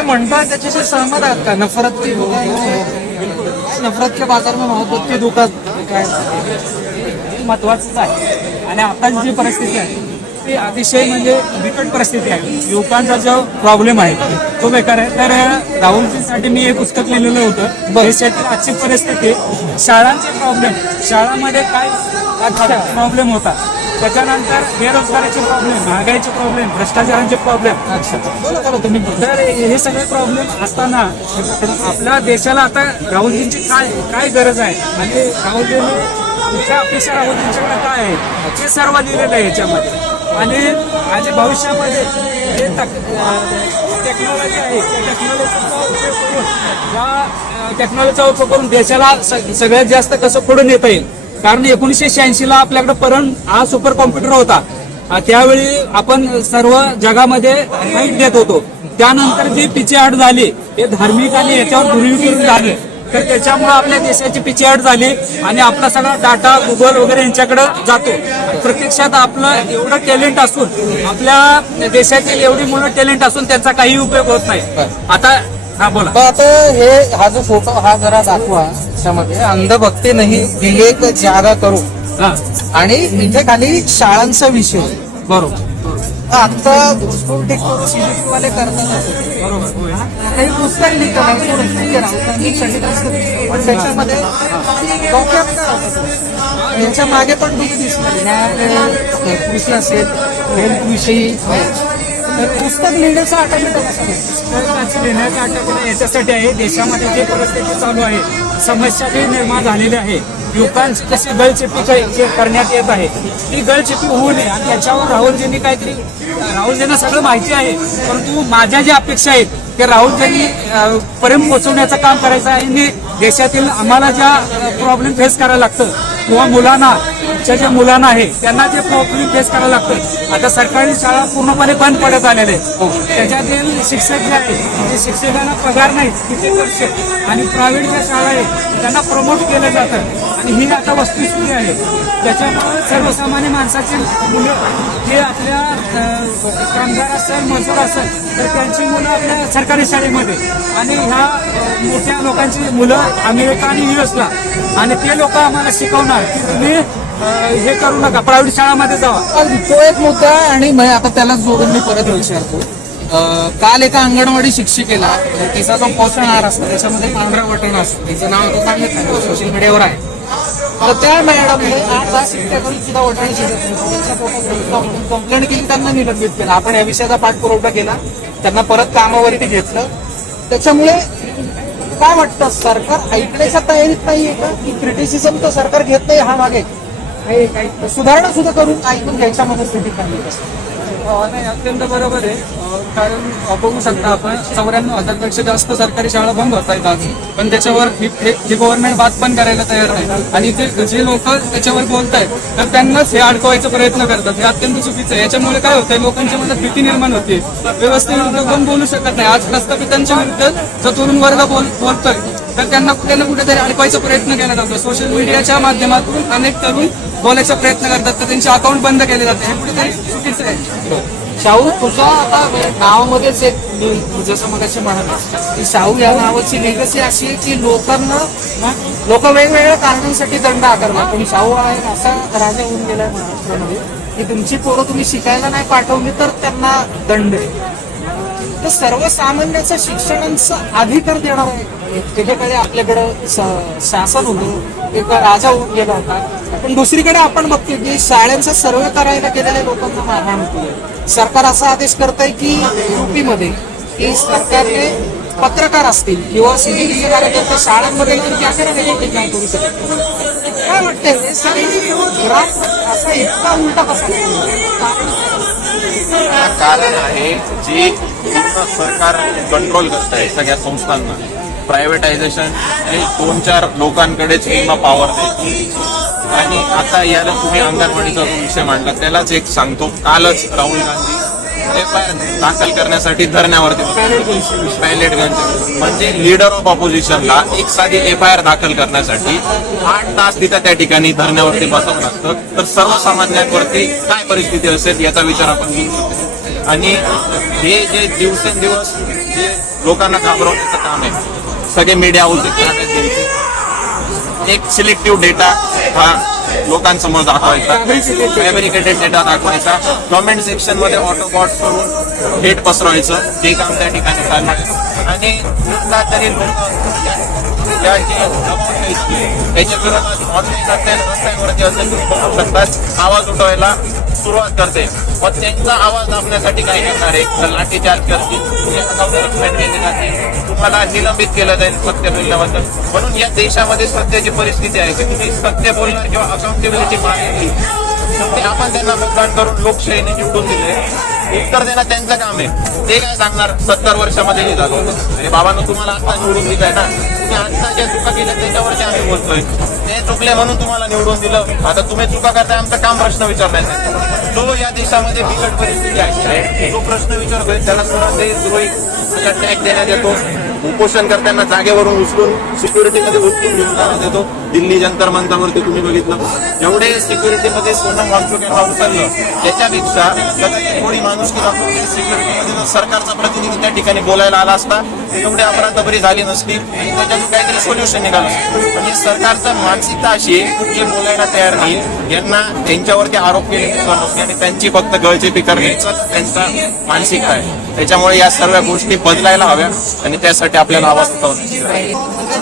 जे म्हणतात त्याच्याशी सहमत आहात का? नफरत की नफरत के बाजार में मोहब्बत की दुकान काय महत्वाचंच आहे. आणि आताची जी परिस्थिती आहे ती अतिशय म्हणजे बिकट परिस्थिती आहे. युवकांचा जो प्रॉब्लेम आहे तो बेकार आहे. तर राहुलजींसाठी मी एक पुस्तक लिहिलेलं होतं, देशातील आजची परिस्थिती, शाळांचे प्रॉब्लेम, शाळांमध्ये काय प्रॉब्लेम होता, त्याच्यानंतर बेरोजगारीचे प्रॉब्लेम, महागाईचे प्रॉब्लेम, भ्रष्टाचारांचे प्रॉब्लेम. बोला तुम्ही. तर हे सगळे प्रॉब्लेम असताना आपल्या देशाला आता राहुलजींची काय गरज आहे आणि राहुलजींनी तुमच्या अपेक्षा राहुलजींच्याकडे काय आहे हे सर्व लिहिलेलं आहे याच्यामध्ये. आणि आज भविष्यामध्ये जे टेक्नॉलॉजी आहे त्या टेक्नॉलॉजीचा उपयोग करून देशाला सगळ्यात जास्त कसं पुढे नेता येईल. कारण 1986ला आपल्याकडे पर्यंत हा सुपर कॉम्प्युटर होता. त्यावेळी आपण सर्व जगामध्ये माहिती देत होतो. त्यानंतर जी पिछेहाट झाली हे धार्मिक आणि याच्यावर ध्रुवीकरण झालं, तर त्याच्यामुळे आपल्या देशाची पिछेहाट झाली आणि आपला सगळा डाटा गुगल वगैरे यांच्याकडे जातो. प्रत्यक्षात आपलं एवढं टॅलेंट असून, आपल्या देशातील एवढी मुलं टॅलेंट असून त्यांचा काही उपयोग होत नाही. आता हा बोला. आता हे हा जो फोटो हा जरा दाखवा, त्याच्यामध्ये अंधभक्ती नाही विवेक जागा करू, आणि इथे खाली शाळांचा विषय. बरोबर. आता घुसखोर टिकटॉक CCTV वाले करतात बरोबर. काही पुस्तक लिहितो पण त्याच्यामध्ये डोक्यात काय होतं, याच्या मागे पण तुम्ही दिसणार न्यायालय कृषी असेल, हेल्थ विषयी पुस्तक लिहिण्याचा आटोमॅटिक पुस्तकाची लिहिण्याचा आटोमॅटिक याच्यासाठी आहे. देशामध्ये जी परिस्थिती चालू आहे, समस्या जी निर्माण झालेली आहे, युवकांची कशी गळचेपी करण्यात येत आहे, ती गळचेपी होऊ नये. आणि त्याच्यावर राहुलजींनी काहीतरी, राहुलजींना सगळं माहिती आहे, परंतु माझ्या ज्या अपेक्षा आहेत ते राहुलजींनी पर्यंत पोहोचवण्याचं काम करायचं आहे. आणि देशातील आम्हाला ज्या प्रॉब्लेम फेस करायला लागतं किंवा मुलांना, ज्या मुलांना आहे त्यांना जे प्रॉब्लेम फेस करायला लागतं. आता सरकारी शाळा पूर्णपणे बंद पडत आलेल्या आहेत. त्याच्यातील शिक्षक जे आहेत ते शिक्षकांना पगार नाही किती वर्ष, आणि प्रायव्हेट ज्या शाळा आहेत त्यांना प्रमोट केलं जातं. आणि ही आता वस्तुस्थिती आहे. त्याच्यामुळे सर्वसामान्य माणसाची मुलं जे आपल्या कामगार असेल, मजूर असेल, तर त्यांची मुलं आपल्या सरकारी शाळेमध्ये, आणि ह्या मोठ्या लोकांची मुलं अमेरिका आणि US ला, आणि ते लोक आम्हाला शिकवणार की तुम्ही हे करू नका, प्रायव्हेट शाळामध्ये जावा. तो एक मुद्दा आहे. आणि आता त्याला जोडून मी परत विचारतो, काल एका अंगणवाडी शिक्षिकेला तिचा जो पोषण आहार असतो त्याच्यामध्ये पांढरा बटन असतो, तिचं नाव आता सांगितलं सोशल मीडियावर आहे, तर त्या मॅडमने 8 तास सुद्धा वटाणे शिकत कंप्लेंट केली, त्यांना निलंबित केलं. आपण या विषयाचा पाठपुरवठा केला, त्यांना परत कामावरती घेतलं. त्याच्यामुळे काय वाटतं, सरकार ऐकण्याच्या तयारीत नाहीये का, की क्रिटिसिझम तर सरकार घेत नाही, हा मागे काही सुधारणा सुद्धा करून ऐकून घ्यायच्या मनस्थिती नाही? नाही, अत्यंत बरोबर आहे. कारण बघू शकता आपण 94,000पेक्षा जास्त सरकारी शाळा बंद होत आहेत आज, पण त्याच्यावर ही गव्हर्नमेंट बात पण करायला तयार नाही. आणि जे लोक त्याच्यावर बोलतायत तर त्यांनाच हे अडकवायचा प्रयत्न करतात. हे अत्यंत चुकीचं आहे. याच्यामुळे काय होतंय, लोकांच्या मनात भीती निर्माण होते. व्यवस्थेत कोण बोलू शकत नाही. आज प्रस्थापितांच्या विरुद्ध जर तरुण वर्ग बोलतोय तर त्यांना कुठे ना कुठेतरी अडकवायचा प्रयत्न केला जातो. सोशल मीडियाच्या माध्यमातून अनेक तरुण बोलायचा प्रयत्न करतात, तर त्यांचे अकाउंट बंद केले जाते. हे कुठेतरी चुकीचं आहे. शाहू, तुझा आता नावामध्येच एक, जसं मगाशी म्हणाला की शाहू या नावाची लेगसी अशी आहे की लोक वेगवेगळ्या कारणांसाठी दंड आकारतात. पण शाहू हा एक असा राजा होऊन गेलाय महाराष्ट्रामध्ये की तुमची पोरं तुम्ही शिकायला नाही पाठवली तर त्यांना दंड आहे. तर सर्वसामान्याचं शिक्षणाचा अधिकार देणार आहे. एकेकडे आपल्याकडं शासन होतं, एक राजा होऊन गेला होता, पण दुसरीकडे आपण बघतोय की शाळांचा सर्वे करायला गेलेल्या लोकांना मारहाण होती. सरकार असा आदेश करत आहे की UP मध्ये की सरकारने पत्रकार असतील किंवा CCTV कार्यकर्ते शाळांमध्ये काम करू शकतात. काय वाटतंय असा इतका उलटा कसा? कारण आहे जे सरकार कंट्रोल करत आहे सगळ्या संस्थांना. प्रायव्हेटायझेशन हे 2-4 लोकांकडेच पूर्ण पॉवर देते. आणि आता याला तुम्ही अंगणवाडीचा विषय मांडला, त्यालाच एक सांगतो. कालच राहुल गांधी FIR दाखल करण्यासाठी धरण्यावरती पायलट गंज, म्हणजे लीडर ऑफ ऑपोजिशनला एक साधी FIR दाखल करण्यासाठी 8 तास तिथं त्या ठिकाणी धरण्यावरती बसावं लागतं. तर सर्वसामान्यांवरती काय परिस्थिती असेल याचा विचार आपण करू शकतो. आणि हे जे दिवसेंदिवस जे लोकांना घाबरवण्याचं काम आहे. सगळे मीडिया हाऊसेस ताब्यात घ्यायचे, एक सिलेक्टिव्ह डेटा हा लोकांसमोर दाखवायचा, फॅब्रिकेटेड डेटा दाखवायचा, कमेंट सेक्शन मध्ये ऑटोबॉट्स करून हेट पसरवायचं, ते काम त्या ठिकाणी चालणार. आणि कुठला तरी लोक या जे त्याच्या विरोधात ऑनलाईन असेल, रस्त्यांवरती असेल, तुम्ही बघू शकतात आवाज उठवायला सुरुवात करते. मग त्यांचा आवाज दाबण्यासाठी काय करणार आहे, तर लाठीचार्ज करतील, तुम्हाला निलंबित केलं जाईल सत्य बोलल्याबद्दल. म्हणून या देशामध्ये सत्याची परिस्थिती आहे की तुम्ही सत्य बोलणार किंवा अकाउंटेबिलिटी मागणी, ते आपण त्यांना मतदान करून लोकशाहीने निवडून दिले, उत्तर देणं त्यांचं काम आहे. ते काय सांगणार 70 वर्षामध्ये हे झालं होतं, अरे बाबांनो तुम्हाला आता निवडून दिलंय ना, तुम्ही आता ज्या चुका केल्या त्याच्यावरती आम्ही बोलतोय, ते चुकले म्हणून तुम्हाला निवडून दिलं, आता तुम्ही चुका करताय, आमचं काम प्रश्न विचारण्याचा. जो या देशामध्ये बिकट परिस्थिती आहे, जो प्रश्न विचारतोय त्याला सुरुवात टॅग देण्यात येतो, उपोषण करताना जागेवरून उचलून सिक्युरिटीमध्ये उचलून घेऊन जाण्यात येतो. दिल्ली जंतर मंतरवरती तुम्ही बघितलं, जेवढे सिक्युरिटीमध्ये सोनम वांगचुक यांना उचललं त्याच्यापेक्षा कदाचित थोडी माणुसकी दाखवून सिक्युरिटीमध्ये सरकारचा प्रतिनिधी त्या ठिकाणी बोलायला आला असता, एवढे अपराध बरी झाली नसती आणि त्याच्यातून काहीतरी सोल्युशन निघालं असतं. म्हणजे सरकारचं मानसिकता अशी आहे की बोलायला तयार नाही, यांना त्यांच्यावरती आरोप केले आणि त्यांची फक्त गळचेपी करण्याचं त्यांचा मानसिकता आहे. त्याच्यामुळे या सर्व गोष्टी बदलायला हव्या आणि त्यासाठी आपल्याला आवाज उठवण्याची.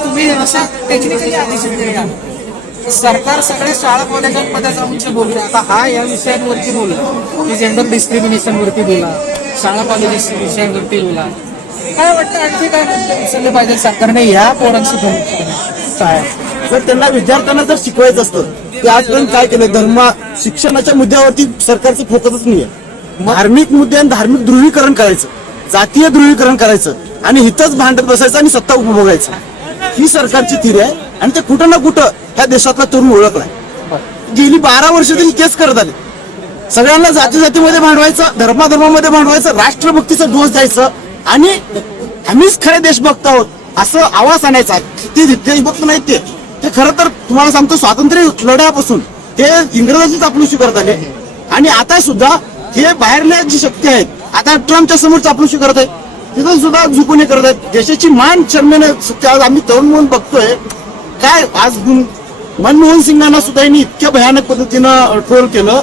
तुम्ही असं टेक्निकली आदेशित द्या. सरकार सगळ्या शाळा कॉलेजांमध्ये जाऊन बोलते. आता हा या विषयांवरती बोलला की जेंडर डिस्क्रिमिनेशन वरती बोला, शाळा कॉलेज विषयांवरती बोला. काय वाटतं आणखी काय उचलले पाहिजे सरकारने या पोरांशी काय? जर त्यांना विद्यार्थ्यांना जर शिकवायचं असतं की आजपर्यंत काय केलं, धर्म शिक्षणाच्या मुद्द्यावरती सरकारचं फोकसच नाहीये. धार्मिक मुद्दे आणि धार्मिक ध्रुवीकरण करायचं, जातीय ध्रुवीकरण करायचं आणि हिथंच भांडत बसायचं आणि सत्ता उपभोगायचं, ही सरकारची थिरी आहे. आणि ते कुठं ना कुठं ह्या देशातला तरुण ओळखलाय. गेली 12 वर्ष त्यांनी तेच करत आले. सगळ्यांना जाती जातीमध्ये भांडवायचं, धर्माधर्मामध्ये भांडवायचं, राष्ट्रभक्तीचा डोस द्यायचं आणि आम्हीच खरे देशभक्त आहोत असं आवाज आणायचा. ते देशभक्त नाहीत, ते खरं तर तुम्हाला सांगतो स्वातंत्र्य लढ्यापासून ते इंग्रजांची चापलुसी करत आले आणि आता सुद्धा हे बाहेरल्या जी शक्ती आहेत, आता ट्रम्पच्या समोर चापलुसी करत आहेत, तिथं सुद्धा झुकून करत आहेत. देशाची मान शर्मेने आज आम्ही तरुण म्हणून बघतोय. काय आज मनमोहन सिंगांना सुद्धा यांनी इतक्या भयानक पद्धतीनं ट्रोल केलं.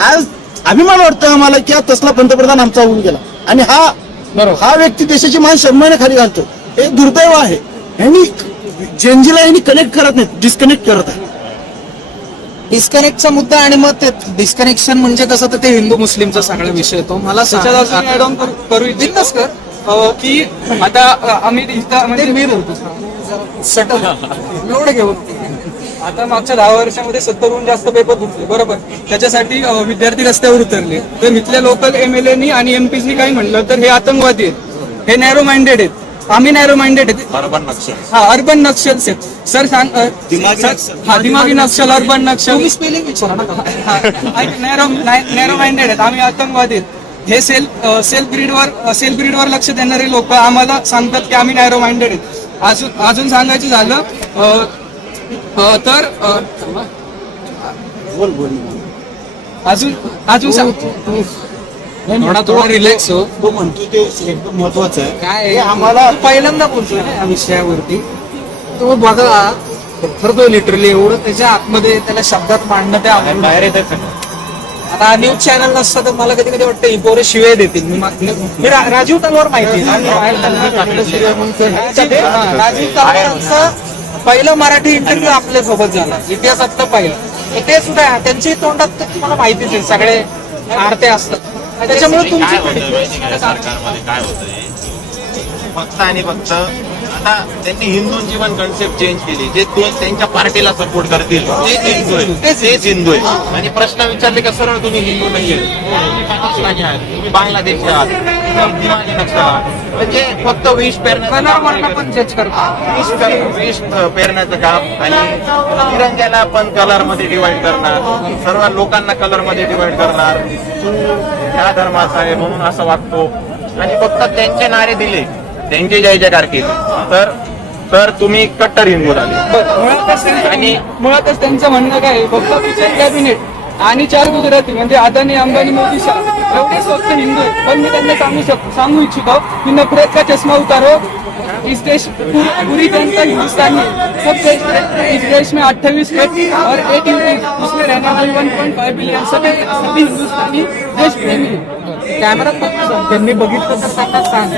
आज अभिमान वाटतोय आम्हाला की तसला पंतप्रधान आमचा होऊन गेला आणि हा व्यक्ती देशाची मान शर्माने खाली घालतो. हे दुर्दैव आहे. यांनी जेनजीला यांनी कनेक्ट करत नाही, डिस्कनेक्ट करत आहे. डिस्कनेक्टचा मुद्दा आणि मग ते डिस्कनेक्शन म्हणजे कसं, तर ते हिंदू मुस्लिमचा सगळा विषय येतो. मला करू इच्छितच कर की आता आम्ही इथं म्हणजे मी बोलतो सटल लोड घेऊन आता मागच्या 10 वर्षामध्ये 70हून जास्त पेपर फुटले, बरोबर. त्याच्यासाठी विद्यार्थी रस्त्यावर उतरले. तर इथल्या लोकल MLA आणि MPC काही म्हणलं तर हे आतंकवादी आहेत, हे नॅरो माइंडेड आहेत. आम्ही नॅरो माइंडेड आहेत. अर्बन नक्षल, हा अर्बन नक्षल सर सांग, दिमागी नक्षल, अर्बन नक्षल, स्पेलिंग विचारा ना. नॅरो माइंडेड आहेत. आम्ही आतंकवादी आहेत. हे सेल्फ ग्रीडवर लक्ष देणारे लोक आम्हाला सांगतात की आम्ही नॅरो माइंडेड आहेत. अजून सांगायचं झालं तर अजून थोडा रिलॅक्स हो. तो म्हणतो ते एकदम महत्वाचं आहे. काय आम्हाला पहिल्यांदा बोलतोय ना या विषयावरती. तो बघा खरं लिटरली एवढं त्याच्या आतमध्ये त्याला शब्दात मांडणं ते आवडून बाहेर येत. आता न्यूज चॅनल नसतं तर मला कधी कधी वाटतं ही पोरं शिवाय देतील. मी राजीव तलवार माहिती राजीव तलवारचं पहिलं मराठी इंटरव्ह्यू आपल्या सोबत झाला इतिहासातलं पहिलं. ते सुद्धा त्यांची तोंडात तुम्हाला माहितीच आहे, सगळे आरते असतात. त्याच्यामुळे तुमची सरकारमध्ये काय होतंय, फक्त आणि फक्त आता त्यांनी हिंदूंची पण कन्सेप्ट चेंज केली. जे त्यांच्या पार्टीला सपोर्ट करतील तेच हिंदू आहे. आणि प्रश्न विचारले का सरळ तुम्ही हिंदू नाहीये, तुम्ही पाकिस्तानी आहात, तुम्ही बांगलादेशी आहात, तुम्ही दिमागी नक्षल आहात. म्हणजे फक्त विष पेरण्याचं पण जज करतो. विष पेरण्याचं काम आणि तिरंग्याला पण कलर मध्ये डिवाइड करणार, सर्व लोकांना कलर मध्ये डिवाइड करणार. तू त्या धर्माचा आहे म्हणून असं वागतो आणि फक्त त्यांचे नारे दिले, त्यांची जय जयकार केली तर तुम्ही कट्टर हिंदू झाले. मुळातच त्यांचं म्हणणं काय, फक्त कॅबिनेट आणि 4 गुजराती म्हणजे अदानी, अंबानी, मोदी, शाह एवढेच फक्त हिंदू आहेत. पण मी त्यांना सांगू इच्छितो की नफरत का चष्मा उतारो. इस देश पूरी जनता हिंदुस्तानी है. सब देश इस देश में 28 स्टेट और 8 यूटी उसमें रहने वाले 1.5 बिलियन सभी हिंदुस्तानी देश प्रेमी है. कॅमेरात त्यांनी बघितलं तर त्यांना सांग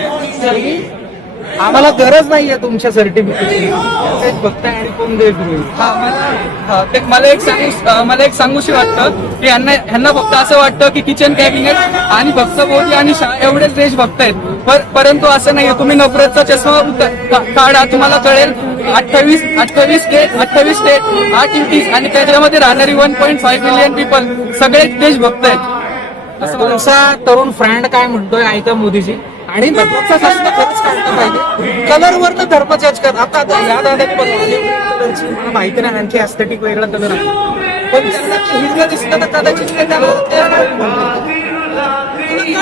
की आम्हाला गरज नाहीये तुमच्या सर्टिफिकेटची बघताय आणि कोण देश मला एक सांगूशी वाटतं की ह्यांना फक्त असं वाटतं की किचन कॅबिनेट आणि फक्त मोदी आणि शाह एवढेच देश बघतायत. परंतु असं नाहीये. तुम्ही नफरतचा चष्मा काढा, तुम्हाला कळेल 28 स्टेट 8 युटीज आणि त्याच्यामध्ये राहणारी 1.5 बिलियन पीपल सगळेच देश बघतायत. तुमचा तरुण फ्रेंड काय म्हणतोय ऐका मोदीजी. आणि धर्माचा शासन खरंच काढलं पाहिजे. कलरवर तर धर्म जज कर. आता या दादाने बघितलं मला माहिती नाही आणखी एस्थेटिक वेगळा कलर आहे, पण त्यांना हिरव्या दिसलं तर कदाचित ते त्याला काय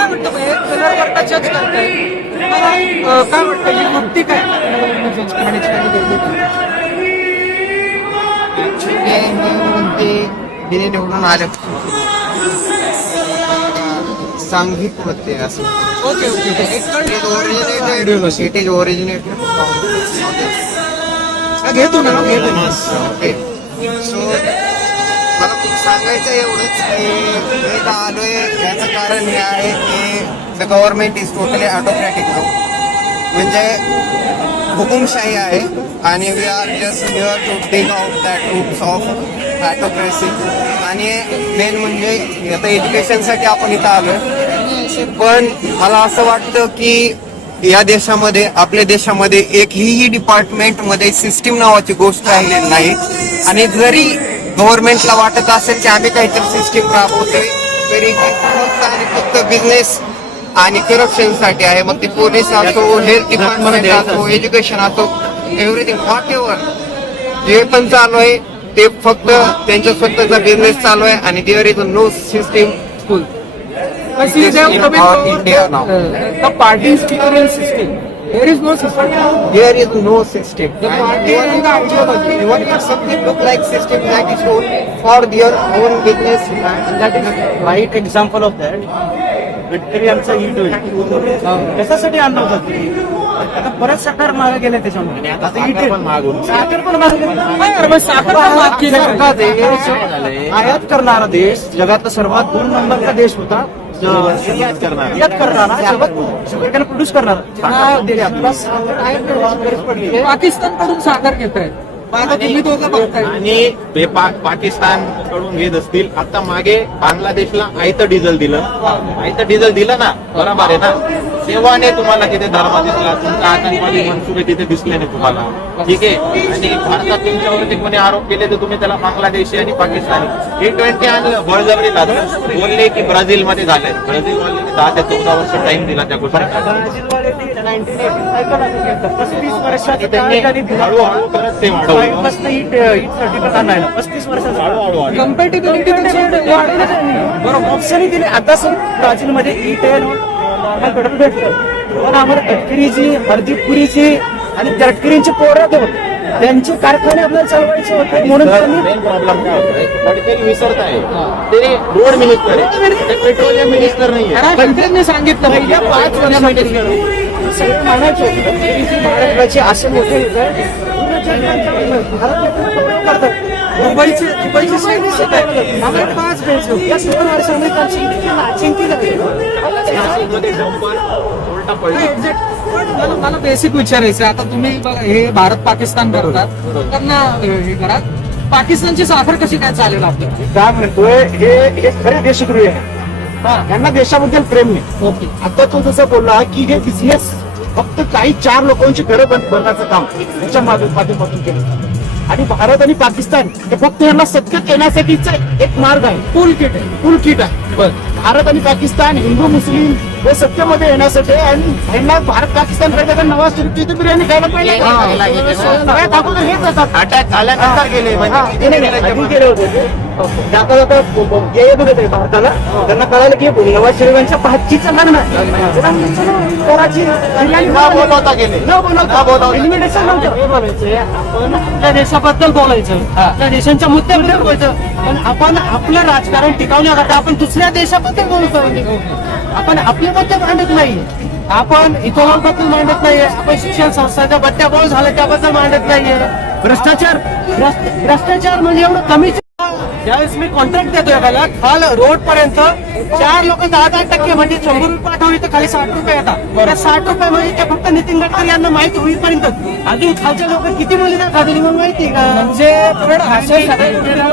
म्हणतं कलरवर जज करताय. काय वाटतं ही वृत्ती काय जज करण्याची तिने निवडून आले सांघिक होते असं. ओके इट इज ओरिजिनेटेड घेतो ना ओके. सो मला खूप सांगायचं एवढंच की मी इथं आलोय याचं कारण हे आहे की the government is totally autocratic म्हणजे हुकुमशाही आहे आणि we are just here to take out that roots of autocracy. आणि मेन म्हणजे आता एज्युकेशनसाठी आपण इथं आलोय. पण मला असं वाटतं की या देशामध्ये आपल्या देशामध्ये एकही डिपार्टमेंट मध्ये सिस्टीम नावाची गोष्ट राहिलेली नाही. आणि जरी गव्हर्नमेंटला वाटत असेल की आम्ही काहीतरी सिस्टीम राबवतोय तरी फक्त आणि फक्त बिझनेस आणि करप्शन साठी आहे. मग ते पोलीस असो, हेल्थ डिपार्टमेंट असो, एज्युकेशन असो, एव्हरीथिंग व्हॉट एव्हर जे पण चालू आहे ते फक्त त्यांच्या स्वतःचा बिझनेस चालू आहे. आणि there is no system India now. The party is in system. There is no system. There is no system. The party and the ideology. Even if something look like system that is only for their own business, that is right example of that. Gadkari आमचा hit होईल कशासाठी आणलं होतं. आता परत सरकार मागे गेले त्याच्यामध्ये. आता साखर पण मागे आयात करणारा देश, जगातला सर्वात 2 नंबरचा देश होता. निर्यात करणारा, शुगर प्रोड्यूस करणारा गरज पडली. पाकिस्तान कडून साखर घेत आहेत. तुम्ही दोघं बघताय आणि ते पाकिस्तान कडून घेत असतील. आता मागे बांगलादेशला आयतं डिझेल दिलं ना, बरोबर आहे ना. तेव्हाने तुम्हाला तिथे धर्म दिसला, तुमचा आतंकवादी मनसुबे तिथे दिसले नाही तुम्हाला, ठीक आहे. आणि भारतात तुमच्यावरती कोणी आरोप केले तर तुम्ही त्याला बांगलादेशी आणि पाकिस्तानी T20 आणलं, बळजबरी लागलं. बोलले की ब्राझील मध्ये झाले. ब्राझीलवाले 10 ते 14 वर्ष टाइम दिला त्या गोष्टी. 35 वर्षात त्यांनी हळूहळू करत ते वाढवलं. 35 वर्षाचा कम्पॅटिबिलिटी बरोबर ऑप्शनही दिले. आता सर ब्राझीलमध्ये E10 नॉर्मल पेट्रोल भेटतं. पण आम्हाला तटकिरीची, हरदीपुरीची आणि तटकिरींची पोरं होते, त्यांचे कारखाने आपल्याला चालवायचे होते. म्हणून त्यांनी मेन प्रॉब्लेम काय होतोय, पटकन विसरत आहे ते रोड मिनिस्टर आहे, ते पेट्रोलियम मिनिस्टर नाहीये. मंत्र्यांनी सांगितलं पहिल्या 5 वर्षामध्ये सगळे म्हणायचे तटकिरीची महाराष्ट्राचे असे मोठे दुबईचे आम्हाला 5 बेस या 7 वर्षामध्ये त्यांची इतकी नाचिंग केलं. उलटा पडला. मला बेसिक विचारायचं आता तुम्ही बघा, हे भारत पाकिस्तान करतात, त्यांना हे करा. पाकिस्तानची साखर कशी काय चालेल आपल्याला? काय म्हणतोय, हे खरे देशद्रोही आहे. यांना देशाबद्दल प्रेम नाही. आता तो जसं बोलला की हे बिझनेस फक्त काही 4 लोकांची घरं बनवायचं काम याच्या माध्यमातून केलं. आणि भारत आणि पाकिस्तान हे फक्त यांना सत्तेत येण्यासाठीचा एक मार्ग आहे. टूल किट आहे. भारत आणि पाकिस्तान, हिंदू मुस्लिम हे सत्तेमध्ये येण्यासाठी आणि ह्यांना भारत पाकिस्तान कडे नवाज शरीफची इथे बिर्याणी खायला पाहिजे. सगळ्यात अगोदर हेच येतात. अटॅक झाल्यानंतर गेले म्हणजे गेले होते ते. जाता जाता जे येत होते ते भारताला, त्यांना कळालं की नवाज शरीफ यांच्या भाचीचं लग्न आहे. कराची बिर्याणी न बोलवता गेले. न बोलवता इन्व्हिटेशन नव्हतं. हे बोलायचंय, आपण आपल्या देशाबद्दल बोलायचं, आपल्या देशांच्या मुद्द्याबद्दल बोलायचं, पण आपण आपलं राजकारण टिकवण्याकरता आपण दुसऱ्या देशाबद्दल बोलतोय. आपण आपल्याबद्दल मांडत नाही, आपण इथोबद्दल मांडत नाहीये, आपण शिक्षण संस्थांच्या बट्ट्याबोळ झालं त्याबद्दल मांडत नाहीये. भ्रष्टाचार म्हणजे एवढं कमी. ज्यावेळेस मी कॉन्ट्रॅक्ट देतोय एखाद्याला, खाल रोड पर्यंत 4 लोक 10% म्हणजे 100 रुपये पाठवले तर खाली 60 रुपये येतात. त्या 60 रुपये म्हणजे ते फक्त नितीन गडकरी यांना माहिती होईपर्यंत अजून खालचे लोक किती मुलींना खाली म्हणून माहिती का? म्हणजे पण अशा सगळ्या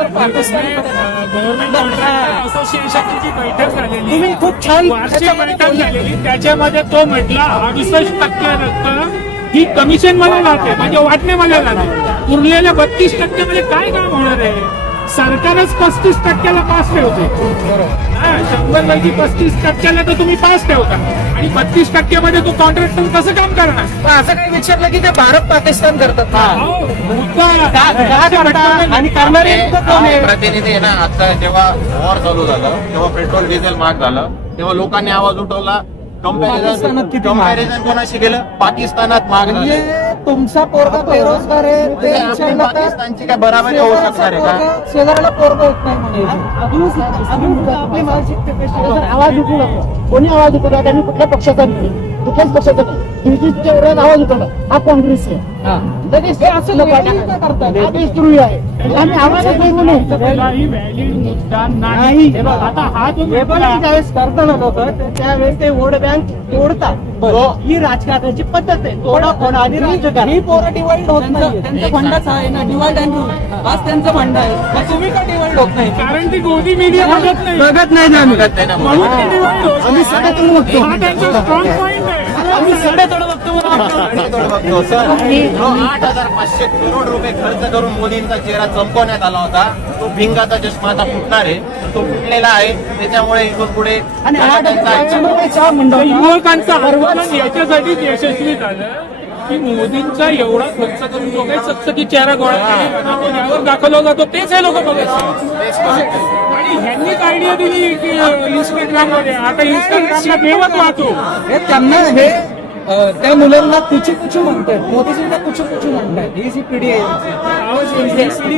असोसिएशनची बैठक झालेली, तुम्ही खूप छान वार्षिक बैठक झालेली, त्याच्यामध्ये तो म्हटला 68% रक्कम ही कमिशन मध्ये जाते, म्हणजे वाटण्यामध्ये जाते. उरलेल्या 32% मध्ये काय काम होणार आहे? सरकारच 35%ला पास ठेवते. 100 पैकी 35%ला तर तुम्ही पास ठेवता आणि 32% मध्ये तो कॉन्ट्रॅक्टर कसं काम करणार? असं काही विचारलं की ते भारत पाकिस्तान करतात. आणि करणारे लोकं कोण आहे? प्रतिनिधी आहे ना. आता जेव्हा वॉर चालू झालं तेव्हा पेट्रोल डिझेल महाग झालं, तेव्हा लोकांनी आवाज उठवला. पाकिस्तानात किती महाग? कंपॅरिझन कोणाशी केलं? पाकिस्तानात महाग झालं. म्हणजे तुमचा पोरगा बेरोजगार आहे ते म्हणजे आपली पाकिस्तानची काय बराबरी होऊ शकणार आहे का? शेजाऱ्याला पोरगा होत नाही म्हणजे आपली मानसिकता आवाज उठू लागला. कोणी आवाज उठवला? त्यांनी कुठल्या पक्षाचा नाही, कुठल्याच पक्षाचा नाही. ब्रिटिशच्या एवढ्यात आवाज उठवला, हा काँग्रेस आहे. लगेच ते असं करतात. आदेश ध्रुवी आहे. आम्ही आवाज उठवू नये. त्यालाही व्हॅलिड मुद्दा नाही. आता हा जो ज्यावेळेस करताना लोक त्यावेळेस ते वोट बँक तोडतात. ही राजकारणाची पद्धत आहे. तोडा फोडा आणि राजकारण. ही पोरं डिवाइड होत नाही. त्यांचं फंडाच आहे ना, डिवाइड अँड रूल. आज त्यांचं फंड आहे, मग तुम्ही का डिवाइड होत नाही? कारण ती गोदी मीडिया बघत नाही, बघत नाही आम्ही. म्हणून ते divide होत आम्ही नाही. सगळ्यातून बघतो. हा त्यांचा स्ट्रॉंग पॉइंट आहे. आम्ही सगळ्यातून बघतो. बघतो सर, जो 8,500 करोड रुपये खर्च करून मोदींचा चेहरा चमकवण्यात आला होता, तो भिंगाचा चष्मा आता फुटणार आहे. तो फुटलेला आहे, त्याच्यामुळे इथून पुढे आणि तर युवकांचं आंदोलन याच्यासाठीच यशस्वी झालं की मोदींचा एवढा खर्च करून जो काही चकचकी चेहरा गोळा केला तो यावर दाखवला जातो, तेच हे लोक बघत आणि ह्यांनीच आयडिया दिली की इंस्टाग्राम मध्ये आता इंस्टाग्रामला देवच वाचू. हे त्यांना हे त्या मुलांना कुचू कुचू म्हणतात, मोदीजींना कुचू कुचू म्हणतात. ही जी पिढी आहे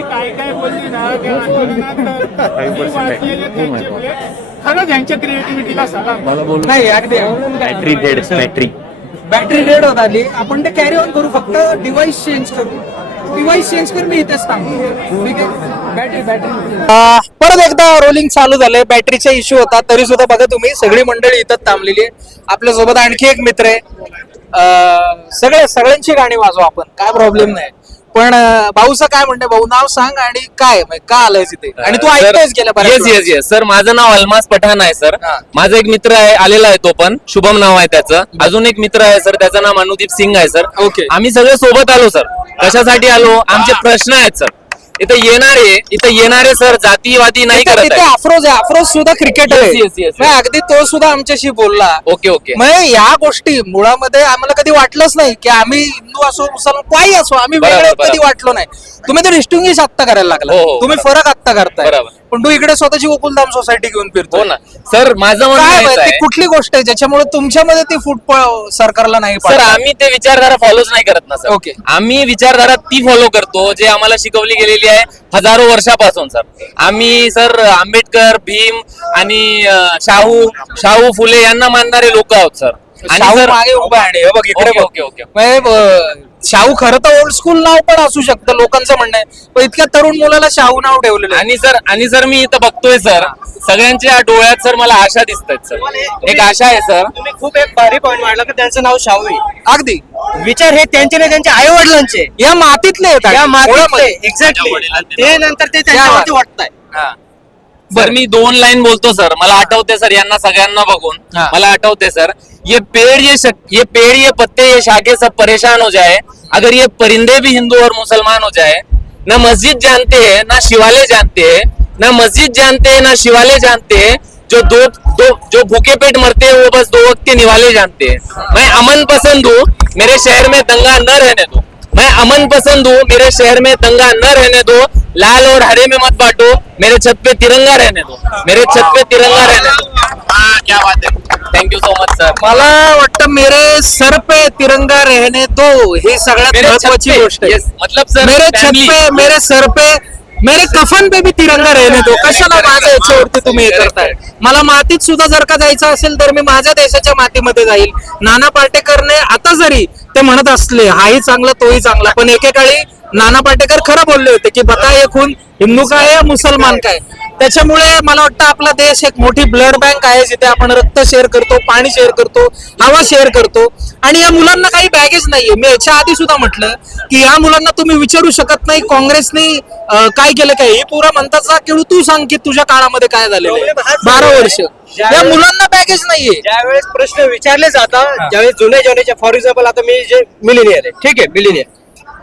काय काय बोलली ना त्या आंदोलनात मी वाचलेले त्यांचे मुले. खरंच यांच्या क्रिएटिव्हिटीला सलाम. नाही, अगदी बॅटरी डेड होत आली. आपण ते कॅरी ऑन करू, फक्त डिव्हाइस चेंज करू. डिव्हाइस चेंज करून मी इथेच थांबतो. ठीक आहे, बॅटरी परत एकदा रोलिंग चालू झालंय. बॅटरीचा इश्यू होता, तरी सुद्धा बघा तुम्ही सगळी मंडळी इथं थांबलेली आहे. आपल्यासोबत आणखी एक मित्र आहे. सगळ्यांची गाणी वाजवा आपण, काय प्रॉब्लेम नाही. पण भाऊचं काय म्हणते? भाऊ नाव सांग आणि काय का आलाय तिथे, आणि तू ऐकतोयस गेल्या येस येस सर, माझं नाव अलमास पठाण आहे सर. माझा एक मित्र आहे, आलेला आहे तो पण, शुभम नाव आहे त्याचं. अजून एक मित्र आहे सर, त्याचं नाव अनुदीप सिंग आहे सर. ओके. आम्ही सगळे सोबत आलो सर. कशासाठी आलो? आमचे प्रश्न आहेत सर. इथं येणारे सर जातीवादी नाही करत तिथे आहे. अफरोज आहे, अफरोज सुद्धा क्रिकेटर आहे. Yes, yes. मग अगदी तो सुद्धा आमच्याशी बोलला. ओके म्हणजे या गोष्टी मुळामध्ये आम्हाला कधी वाटलंच नाही की आम्ही हिंदू असो मुसलमान काही असो आम्ही बरोबर, वेगळे बरोबर. कधी वाटलो नाही. तुम्ही तर डिस्टिंग्विश आत्ता करायला लागला, हो. तुम्ही फरक आत्ता करताय. बरोबर. पण तू इकडे स्वतःची गोकुलधाम सोसायटी घेऊन फिरतो हो ना सर. माझं म्हणणं काय हेच माहिती आहे कुठली गोष्ट आहे ज्याच्यामुळे तुमच्यामध्ये ती फूट सरकारला नाही सर, आम्ही ते विचारधारा फॉलोच नाही करत ना सर. ओके. आम्ही विचारधारा ती फॉलो करतो जे आम्हाला शिकवली गेलेली आहे हजारो वर्षापासून सर. आम्ही सर आंबेडकर, भीम आणि शाहू फुले यांना मानणारे लोक आहोत सर. आणि शाहू सर मागे उभा आहे. हे बघ इकडे ओके, बघ. Okay, okay. म्हणजे, शाहू खरं तर ओल्ड स्कूल नाव पण असू शकतं लोकांचं म्हणणं आहे, पण इतक्या तरुण मुलाला शाहू नाव ठेवलेलं आहे. आणि सर मी इथं बघतोय सर, सगळ्यांच्या डोळ्यात सर मला आशा दिसतात सर. एक आशा आहे सर. तुम्ही खूप एक भारी पॉईंट मांडला की त्यांचं नाव शाहू आहे. अगदी विचार हे त्यांचे नाही, त्यांच्या आई वडिलांचे या मातीतले आहेत. या मातीतले मुळामध्ये. एक्झॅक्टली. ते नंतर ते त्यांच्यावरती वाटताय. सर मी 2 लाईन बोलतो सर. मला आठवते सर, यांना सगळ्यांना बघून हा. मला आठवते सर, ये पेड़ ये पत्ते ये शाखे सब परेशान हो जाए, अगर ये परिंदे भी हिंदू और मुसलमान हो जाए, ना मस्जिद जानते हैं ना शिवाले जानते हैं, ना मस्जिद जानते हैं ना शिवाले जानते हैं, जो भूखे पेट मरते हैं वो बस 2 वक्त के निवाले जानते हैं। मैं अमन पसंद हूँ, मेरे शहर में दंगा न रहने दो। मैं अमन पसंद हूँ, मेरे शहर में दंगा न रहने दो। लाल और हरे में मत बांटो, मेरे छत पे तिरंगा रहने दो, मेरे छत पे तिरंगा रहने दो। हाँ, क्या बात है। Thank you so much sir. मला वाटतं मेरे सर पे तिरंगा रहने दो ही सगळ्यात महत्वाची गोष्ट आहे। मतलब सर मेरे छत family- पे, मेरे सर पे, मेरे कफन पे भी तिरंगा रहने दो। कशाला माझ्या याच्यावरती तुम्ही हे करताय? मला मातीत सुद्धा जर का जायचं असेल तर मी माझ्या देशाच्या मातीमध्ये जाईल। नाना पाटेकरने आता जरी ते म्हणत असले हाही चांगला तोही चांगला, पण एकेकाळी नाना पाटेकर खरं बोलले होते की बताये खून हिंदू का है या मुसलमान का है। त्याच्यामुळे मला वाटतं आपला देश एक मोठी ब्लड बँक आहे जिथे आपण रक्त शेअर करतो, पाणी शेअर करतो, हवा शेअर करतो। आणि या मुलांना काही बॅगेज नाहीये। मी याच्या आधी सुद्धा म्हटलं की या मुलांना तुम्ही विचारू शकत नाही काँग्रेसने काय केलं काय। हे पुरा म्हणतात जा की तू सांग की तुझ्या काळामध्ये काय झालेलं आहे। 12 वर्ष या मुलांना बॅगेज नाहीये। ज्यावेळेस प्रश्न विचारले जातात, ज्यावेळेस जुने फॉर एक्झाम्पल आता मी जे मिलिनियर आहे, ठीक आहे मिलिनियर,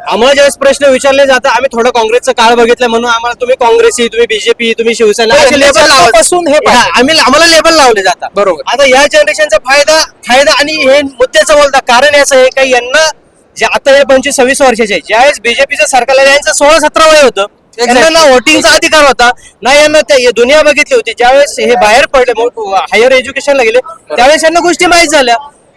आम्हाला ज्यावेळेस प्रश्न विचारले जातात, आम्ही थोडा काँग्रेसचा काळ बघितला म्हणून आम्हाला तुम्ही काँग्रेसी, तुम्ही बीजेपी, तुम्ही शिवसेना असे लेबल पासून हे पाहिजे. आम्हाला लेबल लावले जातात। बरोबर. आता या जनरेशनचा फायदा आणि हे मुद्द्याचं बोलतात कारण याचं आहे की यांना जे आता हे 25-26 वर्षाचे ज्यावेळेस बीजेपीचं सरकार आलं, यांचं 16-17 वय होतं, यांना ना वोटिंगचा अधिकार होता ना यांना हे दुनिया बघितली होती। ज्यावेळेस हे बाहेर पडले, हायर एज्युकेशनला गेले, त्यावेळेस यांना गोष्टी माहीत झाल्या।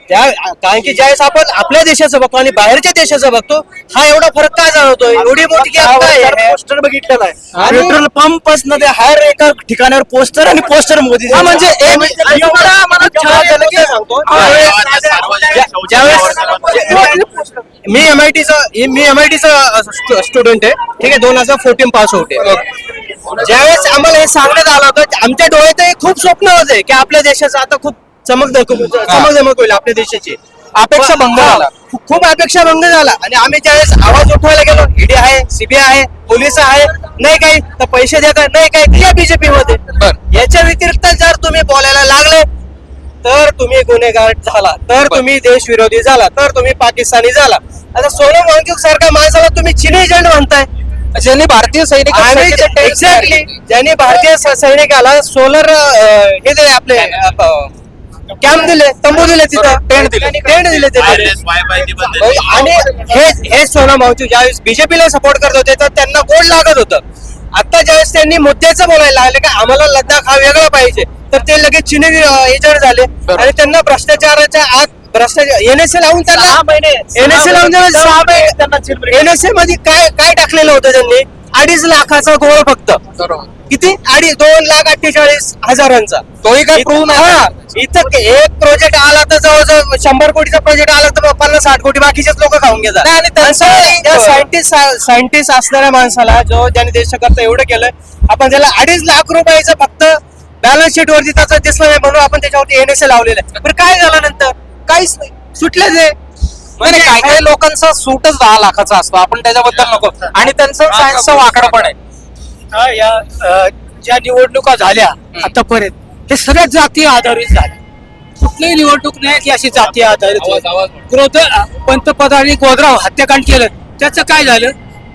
कारण की ज्यावेळेस आपण आपल्या देशाचं बघतो आणि बाहेरच्या देशाचं बघतो, हा एवढा फरक काय जाणवतोय? एवढी मोठी gap काय आहे? पोस्टर बघितलेला आहे, पेट्रोल पंप पासून ते हायर एका ठिकाणावर पोस्टर आणि पोस्टर मोदी हा, म्हणजे मला छान झालं की सांगतो ज्यावेळेस मी एमआयटीचा स्टुडंट आहे, ठीक आहे, 2014 पास आउट आहे। ज्यावेळेस आम्हाला हे सांगण्यात आलं होतं, आमच्या डोळ्यात हे खूप स्वप्न होते की आपल्या देशाचं आता खूप चमक होईल, आपल्या देशाची अपेक्षा भंग झाला. खूप अपेक्षा भंग झाला। आणि आम्ही ज्यावेळेस आवाज उठवायला गेलो, ईडी आहे, सीबीआय आहे, पोलीस आहे, नाही काही तर पैसे देतात, नाही काही या बीजेपी मध्ये। याच्या व्यतिरिक्त जर तुम्ही बोलायला लागले तर तुम्ही गुन्हेगार झाला, तर तुम्ही देशविरोधी झाला, तर तुम्ही पाकिस्तानी झाला। आता सोनम वांगचुक सारख्या माणसाला तुम्ही चिनी एजंट म्हणताय, ज्यांनी भारतीय सैनिक एक्झॅक्टली ज्यांनी भारतीय सैनिकाला सोलर हे दिले, आपले कॅम्प दिले, तंबू दिले, तिथं टेंट दिले ते। आणि हे सोनम वांगचुक ज्यावेळेस बीजेपीला सपोर्ट करत होते तर त्यांना गोड लागत होतं। आता ज्यावेळेस त्यांनी मुद्द्याचं बोलायला लागले की आम्हाला लद्दाख हा वेगळा पाहिजे, तर ते लगेच चिनी एजंट झाले आणि त्यांना भ्रष्टाचाराच्या आत एनएसए लावून एनएसए लावून 6 महिने एनएसए मध्ये काय टाकलेलं होतं त्यांनी? 2.5 लाखाचा गोळ फक्त। किती? 2,48,000 तोही काय प्रूव्ह नाही। इथं एक प्रोजेक्ट आला तर जवळजवळ 100 कोटीचा प्रोजेक्ट आला तर 50-60 कोटी बाकीचेच लोक खाऊन घेतात। आणि त्यांचं सायंटिस्ट असणाऱ्या माणसाला ज्याने देशाकरता एवढं केलं, आपण त्याला 2.5 लाख रुपयाचं फक्त बॅलन्स शीट वरती त्याचं दिसलं नाही म्हणून आपण त्याच्यावरती एनएसए लावलेलं आहे। पण काय झालं नंतर? काहीच नाही, सुटले ते। म्हणजे काही काही लोकांचा सूटच 10 लाखाचा असतो, आपण त्याच्याबद्दल नको। आणि त्यांचं सायन्सचं वाकडं पण आहे। ज्या निवडणुका झाल्या आतापर्यंत हे सगळ्यात जातीय आधारित झाल्या। कुठलीही निवडणूक नाही की अशी जातीय आधारित। पंतप्रधानांनी गोदराव हत्याकांड केलं, त्याचं काय झालं?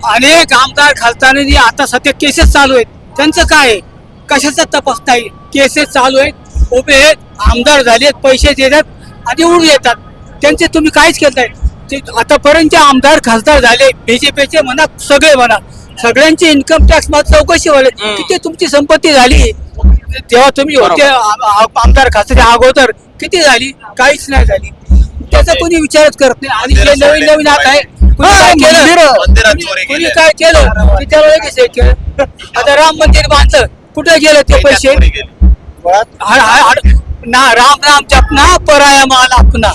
अनेक आमदार खासदारांनी आता सध्या केसेस चालू आहेत, त्यांचं काय आहे? कशाचा तपासता येईल? केसेस चालू आहेत, उभे आहेत, आमदार झालेत, पैसे देतात आणि उडून येतात, त्यांचे तुम्ही काहीच केलंय? ते आतापर्यंत आमदार खासदार झाले बीजेपीचे म्हणा, सगळे म्हणा, सगळ्यांची इन्कम टॅक्स मध्ये चौकशी व्हायला, किती तुमची संपत्ती झाली तेव्हा तुम्ही होते आमदार खासदार अगोदर, किती झाली? काहीच नाही झाली। त्याचा कोणी विचारच करत नाही। आणि जे नवीन नवीन आता आहे, कोणी काय केलं की त्याला लगेच हे केलं। आता राम मंदिर बांधलं, कुठे गेलं ते पैसे? ना राम राम जपना पराया माल अपना।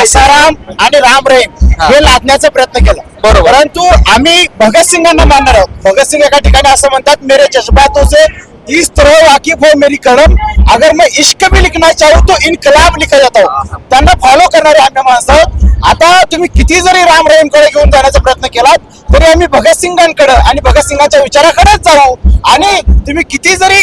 आसाराम आणि राम रहीम हे लादण्याचा प्रयत्न केला, बरोबर, परंतु आम्ही भगतसिंगांना मानणार आहोत। भगतसिंग एका ठिकाणी असं म्हणतात, मेरे जज्बातों से इस तरह वाकिफ हो मेरी कलम, अगर मैं इश्क भी लिखना चाहूँ तो इनकलाब लिखा जाता हो। त्यांना फॉलो करणारे आम्ही माणसं आहोत। आता तुम्ही किती जरी राम रहीमकडे घेऊन जाण्याचा प्रयत्न केलात तरी आम्ही भगतसिंगांकडे आणि भगतसिंगांच्या विचाराकडेच जाऊ, आणि तुम्ही किती जरी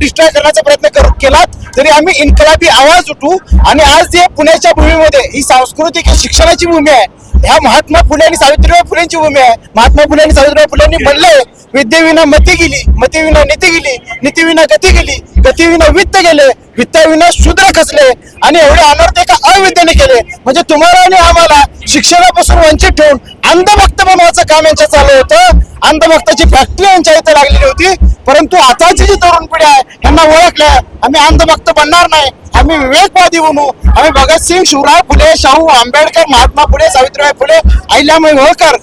डिस्ट्रॉय करण्याचा प्रयत्न केलात तरी आम्ही इन्कलाबी आवाज उठू। आणि आज जे पुण्याच्या भूमीमध्ये ही सांस्कृतिक शिक्षणाची भूमी आहे, ह्या महात्मा फुले आणि सावित्रीबाई फुलेंची भूमी आहे. महात्मा फुले आणि सावित्रीबाई फुलेंनी म्हणले, विद्येविना मती गेली, मतीविना नीती गेली, नीतीविना गती गेली, गतीविना वित्त गेले, वित्ताविना शूद्र खचले, आणि एवढे अनर्थ एका अविद्येने केले. म्हणजे तुम्हाला आणि आम्हाला शिक्षणापासून वंचित ठेवून अंधभक्त बनवायचं काम यांच्या चालू होतं. अंधभक्ताची फॅक्टरी यांच्या इथे लागलेली होती. परंतु आताची जी तरुण पिढी आहे यांना ओळखलंय, आम्ही अंधभक्त बनणार नाही, आम्ही विवेकवादी बनू. आम्ही भगतसिंग, शिवराय फुले, शाहू आंबेडकर, महात्मा फुले, सावित्रीबाई फुले, अहिल्याबाई होळकर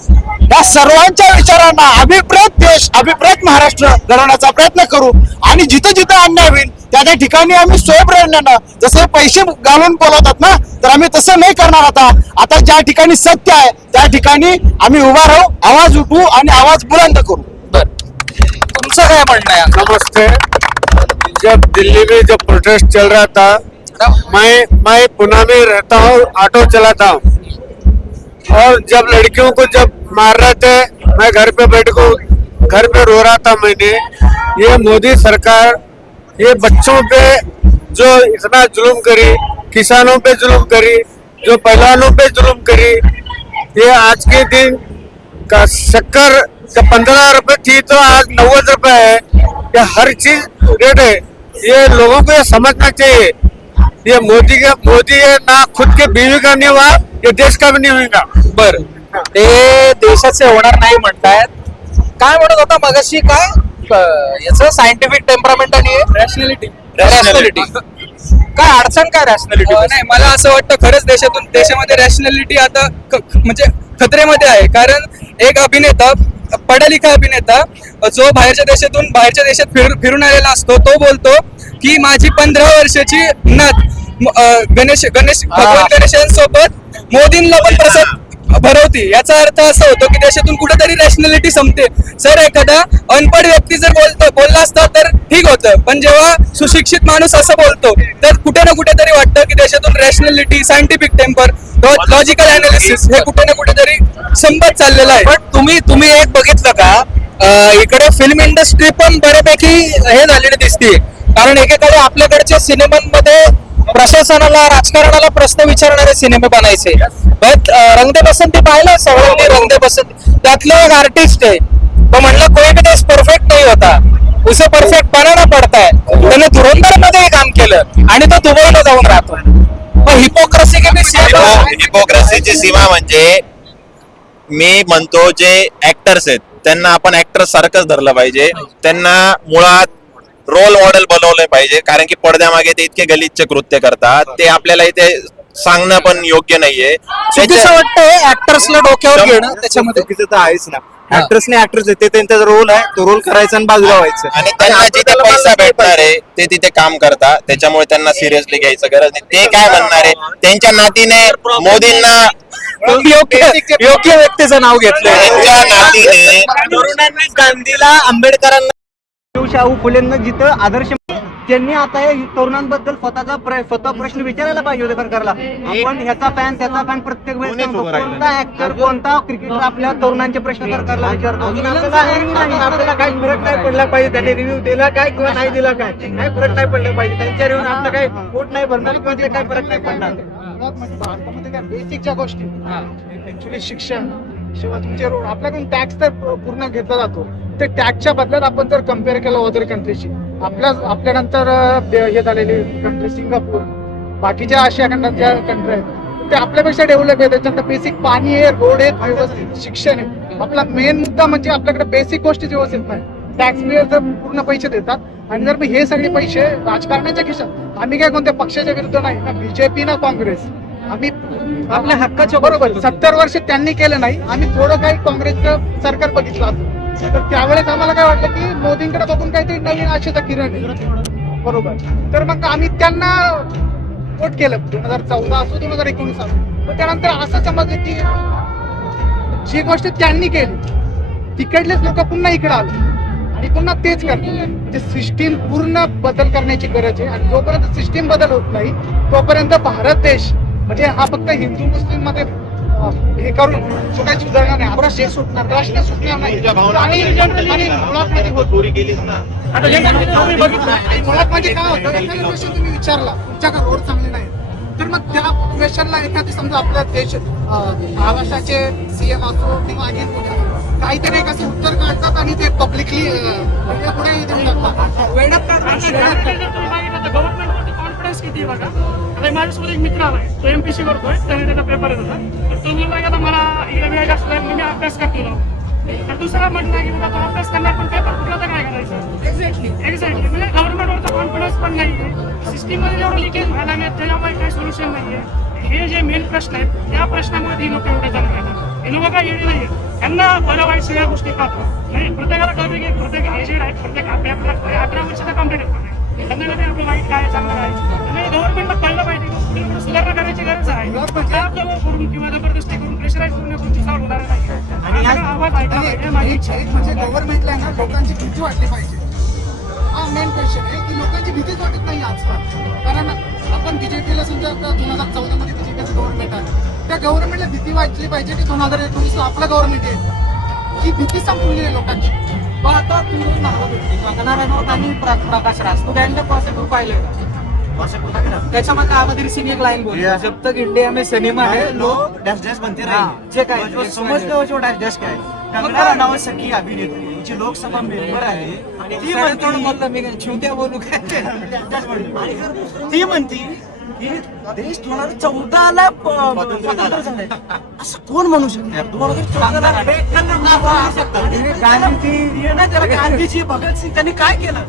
या सर्वांच्या विचारांना अभिप्रेत देश, अभिप्रेत महाराष्ट्र घडवण्याचा प्रयत्न करू. आणि जिथं जिथं अन्याय होईल त्या त्या ठिकाणी आम्ही स्वयंप्रेरणेनं, जसे पैसे घालून बोलवतात ना, तर आम्ही तसं नाही करणार. आता ज्या ठिकाणी सत्य आहे त्या ठिकाणी आम्ही उभा राहू, आवाज उठवू आणि आवाज बुलंद करू. तुमचं काय म्हणणं आहे? नमस्ते। जब दिल्ली में जब प्रोटेस्ट चल रहा था, मैं पुणे में रहता हूँ, ऑटो चलाता हूँ, और जब लड़कियों को जब मार रहे थे, मैं घर पे बैठ को घर पे रो रहा था। मैंने ये मोदी सरकार ये बच्चों पे जो इतना जुल्म करी, किसानों पे जुल्म करी, जो पहलवानों पे जुल्म करी, ये आज के दिन का शक्कर जब 15 रुपए थी तो आज 90 रुपए है। ये हर चीज रेट है। ये लोगों को ये समझना चाहिए, ये मोदी है ना, खुद के बीवी का नहीं हुआ, ये देश का भी नहीं होगा। बर ते देशाचे होणार नाही म्हणतायत. काय म्हणत होता मगाशी? काय याचं सायंटिफिक टेम्परामेंट आणि रॅशनॅलिटी काय अडचण, काय रॅशनॅलिटी? नाही, मला असं वाटतं खरंच देशामध्ये रॅशनॅलिटी आता म्हणजे खतरेमध्ये आहे. कारण एक अभिनेता, पढा लिखा अभिनेता, जो बाहेरच्या देशात फिरून आलेला असतो, तो बोलतो की माझी 15 वर्षाची नात भगवान गणेशांसोबत मोदींना पण प्रसाद भरवती. याचा अर्थ असा होतो की देशातून कुठेतरी रॅशनॅलिटी संपते. सर, एखादा अनपढ व्यक्ती जर बोलला असता तर ठीक होतं, पण जेव्हा सुशिक्षित माणूस असं बोलतो तर कुठे ना कुठेतरी वाटतं की देशातून rationality, scientific temper, logical analysis हे कुठे ना कुठेतरी संपत चाललेलं आहे. पण तुम्ही एक बघितलं का, इकडे फिल्म इंडस्ट्री पण बऱ्यापैकी हे झालेली दिसते. कारण एकेकाळी आपल्याकडच्या सिनेमांमध्ये प्रशासनाला, राजकारणाला प्रश्न विचारणारे सिनेमे बनायचे. बट रंगदे बसंती पाहिलं सगळ्यांनी, रंगदे बसंती त्यातलं एक आर्टिस्ट आहे, तो म्हणलं कोई भी देश परफेक्ट नहीं होता, उसे परफेक्ट बनाना पडता है. त्याने धुरंधर मध्ये काम केलं आणि तो दुबईला जाऊन राहतो. हिपोक्रेसी के हिपोक्रेसीची सीमा म्हणजे, मी म्हणतो जे ऍक्टर्स आहेत त्यांना आपण ऍक्टर सारखंच धरलं पाहिजे. त्यांना मुळात रोल मॉडेल बनवलं पाहिजे, कारण की पडद्यामागे ते इतके गलिच्छ कृत्य करतात, ते आपल्याला इथे सांगणं पण योग्य नाहीये. चुकीचं वाटतंय ऍक्टर्सला डोक्यावर घेणं. त्याच्यामध्ये चुकीचं तर आहेच ना. ऍक्टर्सने ऍक्टर्स ते त्यांचा रोल आहे, तो रोल करायचा आणि बाजूला व्हायचं. आणि त्यांना जिथे पैसा भेटणार आहे ते तिथे काम करतात, त्याच्यामुळे त्यांना सिरियसली घ्यायचं गरज नाही. ते काय म्हणणार आहे, त्यांच्या नातीने मोदींना, योग्य व्यक्तीचं नाव घेतलंय. त्यांच्या नातीने गांधीला, आंबेडकरांना, शाहू फुलेंना जिथं आदर्श, त्यांनी आता या तरुणांबद्दल स्वतः प्रश्न विचारायला पाहिजे होते सरकारला. आपण ह्याचा फॅन त्याचा फॅन प्रत्येक वेळेस सांगतो. कोणता ऍक्टर, कोणता क्रिकेटर आपल्या तरुणांचे प्रश्न सरकारला विचारतो. आपल्याला काय फरक नाही पडला पाहिजे, त्याने रिव्ह्यू दिला काय किंवा नाही दिला काय फरक नाही पडला पाहिजे. त्यांच्या रिव्ह्यू आपलं काही पोट नाही भरणार किंवा ते काय फरक नाही पडणार. भारतामध्ये काय बेसिक ज्या गोष्टी ऍक्च्युली शिक्षण शिवाय तुमचे रोड, आपल्याकडून टॅक्स तर पूर्ण घेतला जातो. ते टॅक्सच्या बदल्यात आपण जर कम्पेअर केलं अदर कंट्रीशी, आपल्यानंतर हे झालेली कंट्री सिंगापूर, बाकीच्या आशिया खंडातल्या कंट्री आहेत ते आपल्यापेक्षा डेव्हलप आहे. त्याच्यानंतर बेसिक पाणी आहे, रोड आहेत, व्यवस्थित शिक्षण आहे. आपला मेन मुद्दा म्हणजे आपल्याकडे बेसिक गोष्टी व्यवस्थित नाही. टॅक्स पेयर जर पूर्ण पैसे देतात आणि जर मी हे सगळे पैसे राजकारणाच्या खिशात, आम्ही काय कोणत्या पक्षाच्या विरुद्ध नाही, ना बीजेपी ना काँग्रेस, आम्ही आपल्या हक्काच्या बरोबर 70 वर्ष त्यांनी केलं नाही, आम्ही थोडं काही काँग्रेसचं सरकार बघितलं असं. तर त्यावेळेस आम्हाला काय वाटलं की मोदींकडे बघून काहीतरी नवीन आशेचा किरण आहे, बरोबर. तर मग आम्ही त्यांना वोट केलं 2014 असो 2019 असो. पण त्यानंतर असं समजलं की जी गोष्ट त्यांनी केली तिकडलेच लोक पुन्हा इकडे आले आणि पुन्हा तेच करतात. ते सिस्टीम पूर्ण बदल करण्याची गरज आहे. आणि जोपर्यंत सिस्टीम बदल होत नाही तोपर्यंत भारत देश म्हणजे हा फक्त हिंदू मुस्लिम मध्ये हे करून काही सुधारणा नाही. प्रश्न सुटणार नाही. आणि मुळात मध्ये मुळात म्हणजे काय होतं, एखाद्या प्रश्न तुम्ही विचारला तुमच्याकडे रोड चांगले नाही तर मग त्या क्वेश्चनला एखादी समजा आपला देश महाराष्ट्राचे सीएम असो किंवा आणखी कोणी काहीतरी एक असं उत्तर काढतात आणि ते पब्लिकली पुढे देऊन टाकतात. गव्हर्नमेंटवरती कॉन्फिडन्स किती आहे बघा. आता माझ्यासोबत एक मित्र आलाय, तो एमपीसी करतोय, त्याने त्याचा पेपर येत होता. तर तो बोलला की आता मला EMI असला मी अभ्यास करतो. तर दुसरा म्हटलं की बाबा तो अभ्यास करणार पण पेपर कुठला तर काय करायचं. एक्झॅक्टली म्हणजे गव्हर्नमेंटवरचा कॉन्फिडन्स पण नाहीये, सिस्टीम मध्ये जेवढं लिकेज व्हायला नाही त्याच्यामुळे काही सोल्युशन नाहीये. हे जे मेन प्रश्न आहेत त्या प्रश्नामुळे ही लोक एवढे जण आहेत. हे लोक काही येणे नाहीये, त्यांना बरं वाईट सगळ्या गोष्टी खातात. नाही प्रत्येकाला कळतं की प्रत्येक एजेड आहे, प्रत्येक आपल्या 18 वर्षाचा कंप्लीट आहे. त्यांना कधी आपलं वाईट काय चांगलं आहे गव्हर्नमेंटला कळलं पाहिजे. सुधारणा करायची गरज आहे. करून किंवा जबरदस्ती करून प्रेशराईज करून कोणती सॉल्व्ह होणार नाही. आणि आवाज ऐकला पाहिजे. म्हणजे गव्हर्नमेंटला ना लोकांची भीती वाटली पाहिजे. हा मेन क्वेश्चन आहे की लोकांची भीतीच वाटत नाही आजकाल. कारण आपण बीजेपीला समजा 2014 मध्ये बीजेपीचं गव्हर्नमेंट आहे, त्या गव्हर्नमेंटला भीती वाटली पाहिजे की 2019 आपलं गव्हर्नमेंट आहे. ही भीती संपवली आहे लोकांची. पण आता तुम्ही कंगना रनौत आणि प्रकाश राज तू त्यांच्या पॉसिबल पाहिलंय का? त्याच्यामध्ये आमध्ये सीन एक लाईन बोल, जब तक इंडिया में सिनेमा है लोग डॅश डॅश बनते जे काय समजलं जो डॅश डॅश काय कंगना रनौत सारखी अभिनेत्री जी लोकसभा मेंबर आहे आणि ती तोंड बोललं मी शिवत्या बोलू काय. ती म्हणती की देश 2014ला स्वतंत्र झालाय. असं कोण म्हणू शकते? 2014ला गांधीजी भगतसिंग त्यांनी काय केलं?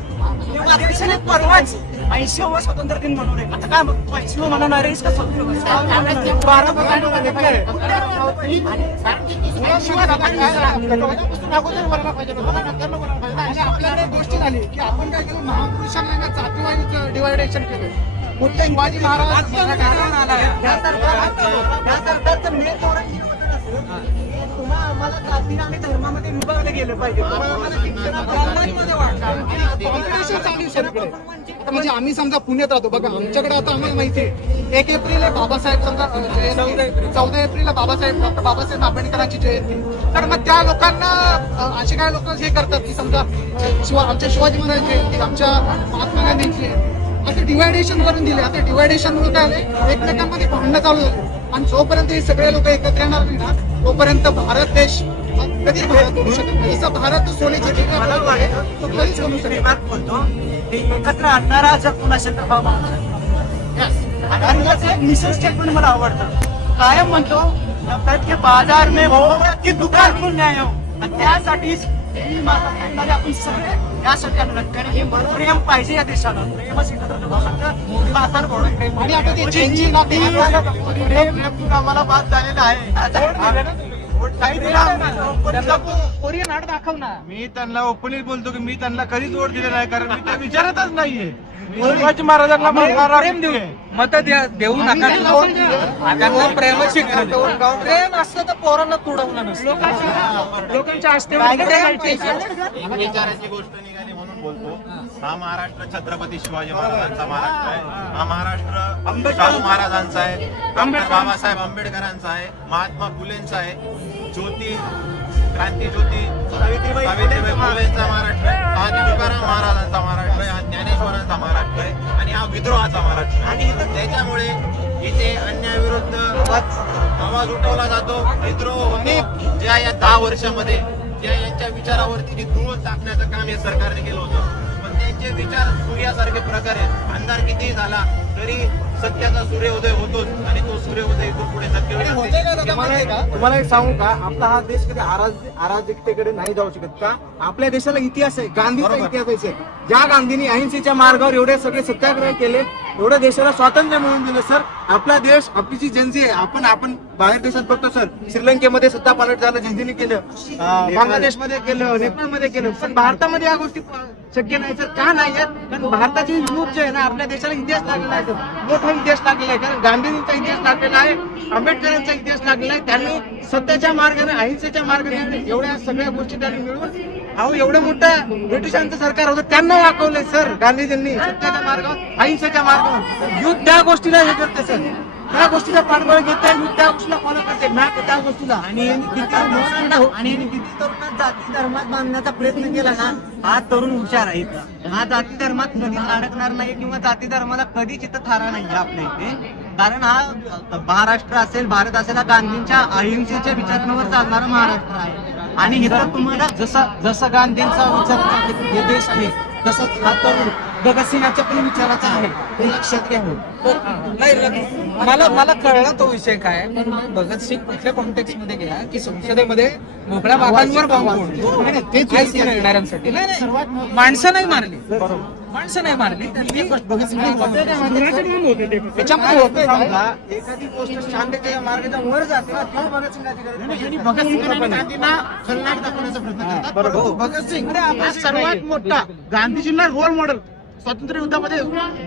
तेव्हा देशाने परवाच 80वा स्वातंत्र्य दिन मनवले. आता काय 80वा मनवणार आहेस का आपल्याकडे गोष्टी झाली की आपण काय केलं, महापुरुषांना जातीवाईच डिवायडेशन केलं. मोठे शिवाजी महाराज आम्हाला जातीने आणि धर्मामध्ये विभागले गेले पाहिजे. कॉम्पिटिशन चालू आहे सगळीकडे. म्हणजे आम्ही समजा पुण्यात राहतो बघा, आमच्याकडे आता आम्हाला माहिती आहे 1 एप्रिल आहे बाबासाहेब समजा जयंती, 14 एप्रिलला डॉक्टर बाबासाहेब आंबेडकरांची जयंती. तर मग त्या लोकांना असे काय लोक हे करतात की समजा आमच्या शिवाजी महाराज जयंती, आमच्या महात्मा गांधींची, असं डिवायडेशन करून दिले. आता डिवायडेशन मुळे काय झालं, एकमेकांमध्ये भांडणं चालू झाली. आणि जोपर्यंत हे सगळे लोक एकत्र येणार नाही ना तोपर्यंत भारत देश कधी भारत करू शकत नाही. जसं भारत सोन्याची तो कधीच करू शकत नाही. बोलतो ते एकत्र आणणारा जर कुणाच्या दबाव मिशन स्टेटमेंट मला आवडतं. कायम म्हणतो के बाजार में हो की दुकान खुल न्याय हो. आणि त्यासाठीच ही माता म्हणणारे आपण सगळे यासाठी आणलं. कारण हे प्रेम पाहिजे या देशाला. प्रेमच आणि आता ते चेंजिंग आम्हाला बाद झालेला आहे. कोरियन आर्ट दाखव ना. मी त्यांना ओपनली बोलतो की मी त्यांना कधीच वोट दिले नाही, कारण मी त्या विचारतच नाहीये. शिवाजी महाराजांना प्रेम देऊ मत देऊ नका. त्यांना प्रेमाची प्रेम असतं तर पोरांना तुडवलं नसतं. लोकांच्या आस्थेवर विचाराची गोष्ट निघाली म्हणून बोलतो. हा महाराष्ट्र छत्रपती शिवाजी महाराजांचा महाराष्ट्र आहे. हा महाराष्ट्र शाहू महाराजांचा आहे, डॉक्टर बाबासाहेब आंबेडकरांचा आहे, महात्मा फुलेंचा आहे, ज्योती क्रांती ज्योती सावित्रीबाई फुलेंचा महाराष्ट्र आहे. हा तुकाराम महाराजांचा महाराष्ट्र आहे, हा ज्ञानेश्वरांचा महाराष्ट्र आहे आणि हा विद्रोहाचा महाराष्ट्र आहे. आणि त्याच्यामुळे इथे अन्यायाविरुद्ध आवाज उठवला जातो. विद्रोह होतो. ज्या या 10 वर्षामध्ये ज्या यांच्या विचारावरती जी धूळ टाकण्याचं काम या सरकारने केलं होतं, पण त्यांचे विचार सूर्यासारखे प्रकार आहेत. अंधार कितीही झाला तरी सत्याचा सूर्योदय होतोच आणि तो सूर्योदय इथून पुढे तुम्हाला एक सांगू का, आपला हा देश कधी अराजकतेकडे नाही जाऊ शकत का? आपल्या देशाला इतिहास आहे, गांधीचा इतिहास आहे. ज्या गांधींनी अहिंसेच्या मार्गावर एवढे सगळे सत्याग्रह केले, एवढ्या देशाला स्वातंत्र्य मिळवून दिलं. सर आपला देश, आपली जी जनजी आहे, आपण बाहेर देशात बघतो सर, श्रीलंकेमध्ये सत्ता पालट झालं, जनजीने केलं, बांगलादेशमध्ये केलं, नेपाळमध्ये केलं, पण भारतामध्ये या गोष्टी शक्य नाही. सर का नाही आहेत? कारण भारताची युथ जे आहे ना, आपल्या देशाला इतिहास लागलेला आहे, मोठा इतिहास लागलेला आहे. कारण गांधींचा इतिहास लागलेला आहे, आंबेडकरांचा इतिहास लागलेला आहे. त्यांनी सत्याच्या मार्गाने, अहिंसेच्या मार्गाने एवढ्या सगळ्या गोष्टी त्यांनी मिळवून अहो एवढं मोठं ब्रिटिशांचं सरकार होतं, त्यांना वाकवलंय सर गांधीजींनी सत्याच्या मार्गावर, अहिंसेच्या मार्गावर. युथ त्या गोष्टीला हे करते सर, त्या गोष्टीचा पाठबळ घेत आहे, त्या गोष्टीला फॉलो करते ना, त्या गोष्टीला. आणि किती तरुणांना जाती धर्मात बांधण्याचा प्रयत्न केला ना, हा तरुण हुशार आहे. हा जाती धर्मात कधीच अडकणार नाही किंवा जाती धर्माला कधीच इथं थारा नाही आपल्या इथे. कारण हा महाराष्ट्र असेल, भारत असेल, हा गांधींच्या अहिंसेच्या विचारांवर चालणारा महाराष्ट्र आहे. आणि इथं तुम्हाला जसं गांधींचा विचार हे देश आहे तसंच हा तरुण भगतसिंगाच्या पण विचाराचा आहे हे लक्षात घ्यावं. नाही मला कळला तो विषय काय, पण भगतसिंग कुठल्या कॉन्टेक्स्ट मध्ये गेला की संसदेमध्ये मोकळ्या बाबांवर बॉम्ब फोडला. तेच येणाऱ्यांसाठी नाही माणसं नाही मारली, माणसं नाही मारली त्यांनी त्याच्यामुळे होतं काय, एखादी गोष्ट शांततेच्या मार्गाच्या वर जाते ना, तेव्हा भगतसिंगाची गरज नाही. भगतसिंग आणि गांधींना खलनायक दाखवण्याचा प्रयत्न करतात. परंतु भगतसिंग हा सर्वात मोठा गांधीजींना रोल मॉडेल स्वातंत्र्य युद्धामध्ये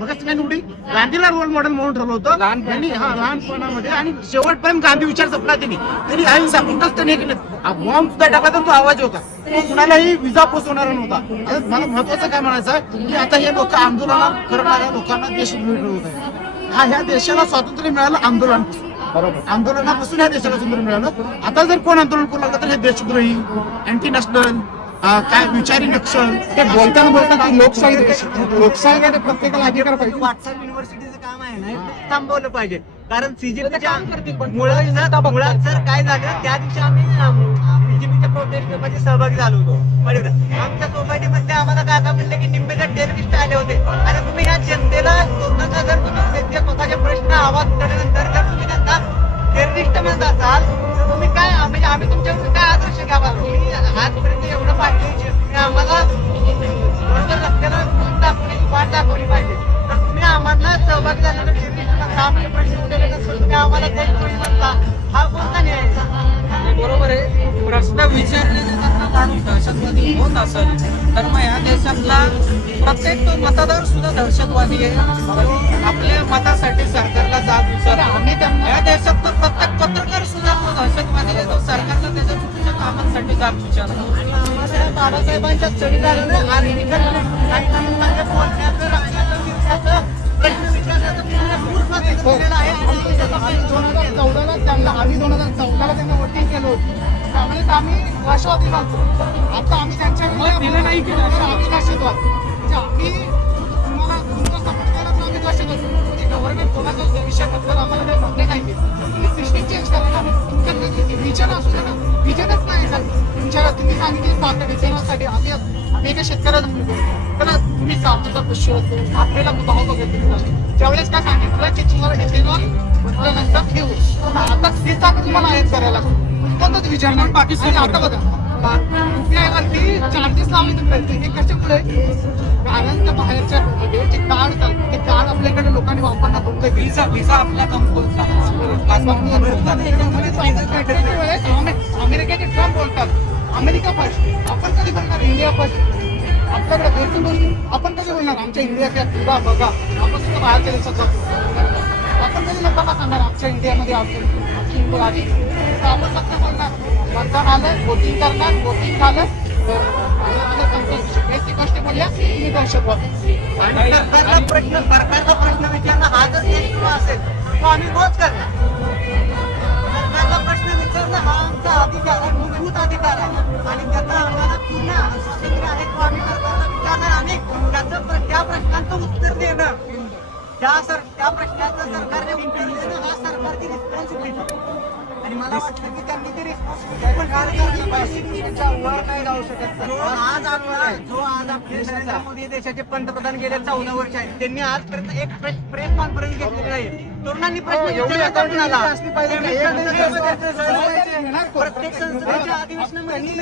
भगतसिंगांनी उडी गांधीला रोल मॉडेल म्हणून ठरवलं होतं लहानपणामध्ये, आणि शेवटपर्यंत गांधी विचार जपला त्यांनी अहिंसा कुठंच त्यांनी केलं. बॉम्ब सुद्धा टाकला तर तो आवाज होता, तो कुणालाही विजा पोचवणारा नव्हता. आता मला महत्वाचं काय म्हणायचं की आता हे लोक आंदोलन करणाऱ्या लोकांना देश मिळवत आहे. ह्या देशाला स्वातंत्र्य मिळालं आंदोलनापासून, बरोबर, आंदोलनापासून ह्या देशाला स्वातंत्र्य मिळालं. आता जर कोण आंदोलन करू लागलं तर हे देशद्रोही, अँटी नॅशनल, काय विचारी नक्षल, ते बोलताना की लोकशाही प्रत्येकाला अधिकार पाहिजे. व्हॉट्सअप युनिव्हर्सिटीचं काम आहे ना, ते थांबवलं पाहिजे. कारण सीजेपीच्या मुळात जर काय झालं, त्या दिवशी आम्ही बीजेपीच्या प्रोटेस्ट मध्ये सहभागी झालो होतो. बरोबर, आमच्या सोसायटीमध्ये आम्हाला काका म्हणले की निंबेकर टेररिस्ट आले होते. आणि तुम्ही ह्या जनतेला स्वतःचा जर तुम्ही स्वतःचे प्रश्न आवाज केल्यानंतर जर तुम्ही त्यांना टेररिस्ट म्हणत असाल तर तुम्ही काय, म्हणजे आम्ही तुमच्याकडून काय आदर्श घ्यावा? तुम्ही आजपर्यंत एवढं पाठवली, तुम्ही आम्हाला बरोबर रस्त्याला वाट दाखवली पाहिजे. तर तुम्ही आम्हाला सहभागी झाल्यानंतर टेररिस्ट म्हणता, आम्ही प्रश्न केल्यानंतर तुम्ही आम्हाला देशद्रोही म्हणता, हा कोणता न्याय? बरोबर आहे. प्रश्न विचारलेला माणूस दहशतवादी होत असेल तर मग या देशातला प्रत्येक तो मतदार सुद्धा दहशतवादी आहे. आपल्या मतासाठी सरकारला जाब विचार, आम्ही त्यांना या देशातला प्रत्येक पत्रकार सुद्धा तो दहशतवादी आहे. तो सरकारला त्याच्या चुकीच्या कामांसाठी जाब विचारतो. बाबासाहेबांच्या संविधानाने आणि काही लोकांच्या बोलण्याचं, राहण्याचं, फिरण्याचं, प्रश्न विचारण्याचं पूर्ण आहे. आम्ही 2014ला त्यांना वोटिंग केलं होतं, त्यामुळेच आम्ही राष्ट्रवादी मानतो. आता आम्ही त्यांच्या दिलं नाही केलं, आम्ही राष्ट्रवाद, म्हणजे आम्ही तुम्हाला तुमचा सपोर्ट केला तर आम्ही राष्ट्रवाद. म्हणजे गव्हर्नमेंट कोणाचा विषयाबद्दल आम्हाला काही म्हणणे नाही. तुम्ही सिस्टीम चेंज करा ना, तुमचं विचार असू शका, विचारच नाही सर तुमच्या. तुम्ही सांगितले आपल्या विचारासाठी आम्ही एका शेतकऱ्याला त्याला तुम्ही सावचा प्रश्न असतो, आपल्याला भाव बघितला त्यावेळेस काय सांगितलं की तुम्हाला घेतलेलं नंतर ठेवू. आता ते चाकं तुम्हाला आयात करायला कोणताच विचार नाही. पाकिस्तान आता बघा UPI-वरती चार्जेस लावण्याचा प्रयत्न, हे कशामुळे? कारण त्या बाहेरच्या जे कार्ड ते कार्ड आपल्याकडे लोकांनी वापरला फक्त व्हिसा आपल्या अमेरिकेचे ट्रम्प बोलतात अमेरिका फर्स्ट, आपण कधी बोलणार इंडिया फर्स्ट? आपल्याकडे दोन गोष्टी आपण कधी बोलणार आमच्या इंडिया किंवा बघा, आपण सुद्धा बाहेरच्या देशात जातो, आपण कधी लोकांना सांगणार आमच्या इंडियामध्ये आमची इंडिया आली. तर आपण फक्त बोलणार मतदान आलं, वोटिंग करणार, वोटिंग झालं, बेसिक गोष्टी बोलल्या तुम्ही दहशतवादी. आणि सरकारचा प्रश्न विचारणं हा जर देशद्रोह असेल तो आम्ही रोज करणार. सरकारचा प्रश्न विचारणं हा आमचा अधिकार आहे, मूलभूत अधिकार आहे. आणि त्याचा आम्हाला पूर्ण स्वातंत्र्य आहे, तो आम्ही सरकारला विचारणार आणि त्या प्रश्नांचं उत्तर देणं, त्या प्रश्नाचं सरकारने उत्तर देणं हा सरकारची रिस्पॉन्सिबिलिटी. आणि मला वाटतं की त्यांनी ते रिस्पॉन्सिबिलिटी पण वर काय जाऊ शकत. जो आज आपल्या नरेंद्र मोदी देशाचे पंतप्रधान गेल्या 14 वर्ष आहेत, त्यांनी आजपर्यंत एक प्रेस कॉन्फरन्स घेतलेली नाही. तरुणांनी प्रश्न विचारला कुणाला? प्रत्येक संसदेच्या अधिवेशनामध्ये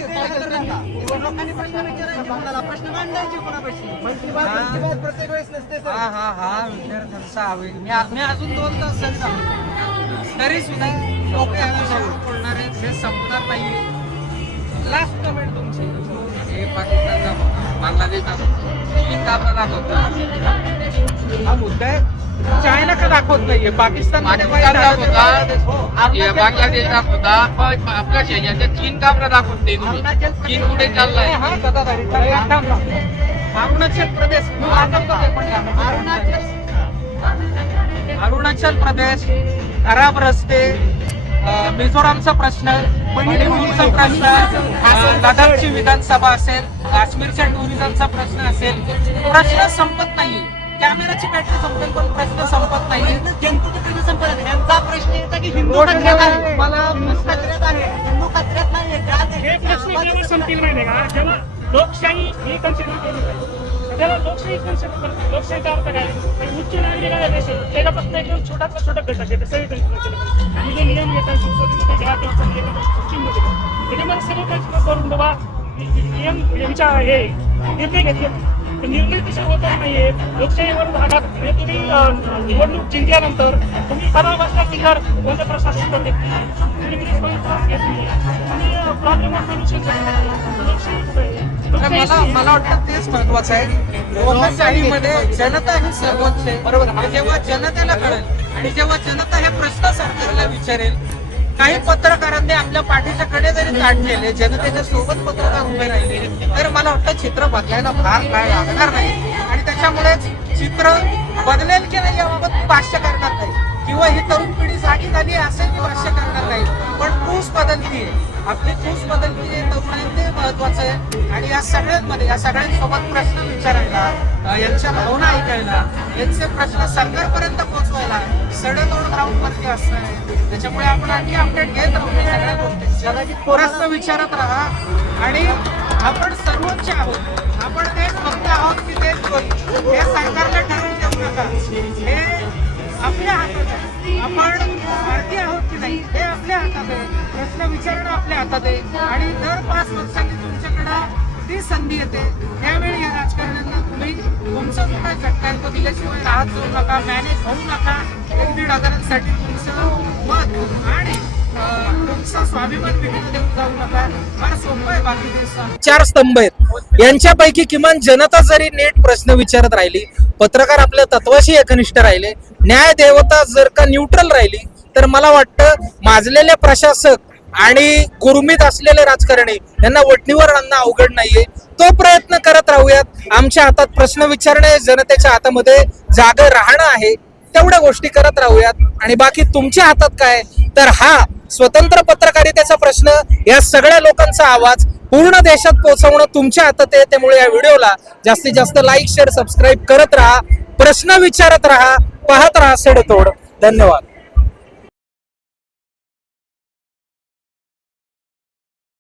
लोकांनी प्रश्न विचारायचे कुणाला? प्रश्न मांडायचे कुणापाशी? प्रत्येक वेळेस नसते. हा विद्यार्थ्यांचा मी अजून 2 तास तरी सुद्धा लोक या विषयावर बोलणार आहेत, हे संपणार नाही. लास्ट कमेंट तुमची. हे पाकिस्तानचा बांगलादेशचा चीन का दाखवतो हा मुद्दा आहे. चायना का दाखवत नाहीये, पाकिस्तान बांगलादेश दाखवता, आपल्या शेजारच्या चीन का दाखवत नाही तुम्ही? चीन कुठे चाललाय? हा सत्ताधारी अरुणाचल प्रदेश, अरुणाचल प्रदेश, खराब रस्ते, मिझोरामचा प्रश्न, मणिपूरचा प्रश्न, लडाखची विधानसभा असेल, काश्मीरच्या टुरिझमचा प्रश्न असेल, प्रश्न संपत नाही. कॅमेराची बॅटरी संपेल पण प्रश्न संपत नाही. जंतूचा प्रश्न संपला यांचा प्रश्न येतो की हिंदू कचऱ्यात आहे, मला कचऱ्यात आहे, हिंदू कचऱ्यात नाही हे प्रश्न केव्हा संपतील माहिती आहे का? जेव्हा लोकशाही ही कन्सिडर केली पाहिजे. त्याला लोकशाही कन्सिडर करते. लोकशाहीचा अर्थ काय? उच्च न्यायालय देश आहे त्याचा फक्त एकदम छोटातला छोटा घटक आहे. ते सगळे कन्सिडर केलं पाहिजे. आणि जे नियम येतात संसदेमध्ये घ्या किंवा सिस्टीममध्ये घ्या त्याच्यामध्ये सगळे कन्सिडर करून बाबा नियम यांच्या हे निर्णय घेतले. ते निर्णय तसे होतच नाहीये. लोकशाहीवर भागात म्हणजे तुम्ही निवडणूक जिंकल्यानंतर तुम्ही 15 वर्षानंतर कोणत्या प्रशासन करते मला वाटतं तेच महत्वाचं आहे. लोकशाहीमध्ये जनता ही सर्वोच्च आहे. बरोबर. जेव्हा जनतेला कळेल आणि जेव्हा जनता हे प्रश्न सरकारला विचारेल. काही पत्रकारांनी आपल्या पाठीच्या कडे जरी ताट केले, जनतेच्या सोबत पत्रकार उभे राहिले तर मला वाटतं चित्र बदलायला फार काळ लागणार नाही. आणि त्याच्यामुळेच चित्र बदलेल की नाही याबाबत भाष्य करणार नाही किंवा ही तरुण पिढी जागी झाली असेल की भाष्य करणार नाही. पण पूस बदलतीये, आपली पूस बदलतीये, तरुण आहे ते महत्वाचं आहे. आणि या सगळ्यांमध्ये या सगळ्यांसोबत प्रश्न विचारायला, यांच्या भावना ऐकायला, यांचे प्रश्न सरकारपर्यंत पोहोचवायला सडेतोड ग्राउंडवरती असणं आहे. त्याच्यामुळे आपण आणखी अपडेट घेत राहू या सगळ्या गोष्टी. प्रश्न विचारत राहा. आणि आपण सर्वोच्च आहोत. आपण तेच फक्त आहोत की तेच करू. हे सरकारला ठरवून देऊ नका. हे आपल्या हातात आहे. आपण भारतीय आहोत की नाही हे आपल्या हातात आहे. प्रश्न विचारणं आपल्या हातात आहे. आणि दर 5 वर्षांनी तुमच्याकडं ती संधी येते. त्यावेळी या राजकारण्यांना तुम्ही तुमचा जो काय झटका आहे तो दिल्याशिवाय राहत जाऊ नका, मॅनेज होऊ नका. 1-1.5 हजारांसाठी तुमचं मत आणि तुमचा स्वाभिमान विकत देऊन जाऊ नका. फार सोपं आहे बाकी देश. 4 स्तंभ आहेत. यांच्यापैकी किमान जनता जरी नीट प्रश्न विचारत राहिली, पत्रकार आपल्या तत्वाशी एकनिष्ठ राहिले, न्याय देवता जर का न्यूट्रल राहिली, तर मला वाटतं माजलेले प्रशासक आणि गुरमीत असलेले राजकारणी यांना वटणीवर आणणं अवघड नाहीये. तो प्रयत्न करत राहूयात. आमच्या हातात प्रश्न विचारणे, जनतेच्या हातामध्ये जागे राहणं आहे. तेवढ्या गोष्टी करत राहूयात. आणि बाकी तुमच्या हातात काय, तर हा स्वतंत्र पत्रकारितेचा प्रश्न, या सगळ्या लोकांचा आवाज पूर्ण देशात पोहोचवणं तुमच्या हातात आहे. त्यामुळे या व्हिडिओला जास्तीत जास्त लाईक, शेअर, सबस्क्राईब करत राहा. प्रश्न विचारत राहा. पाहत राहा सडेतोड. धन्यवाद.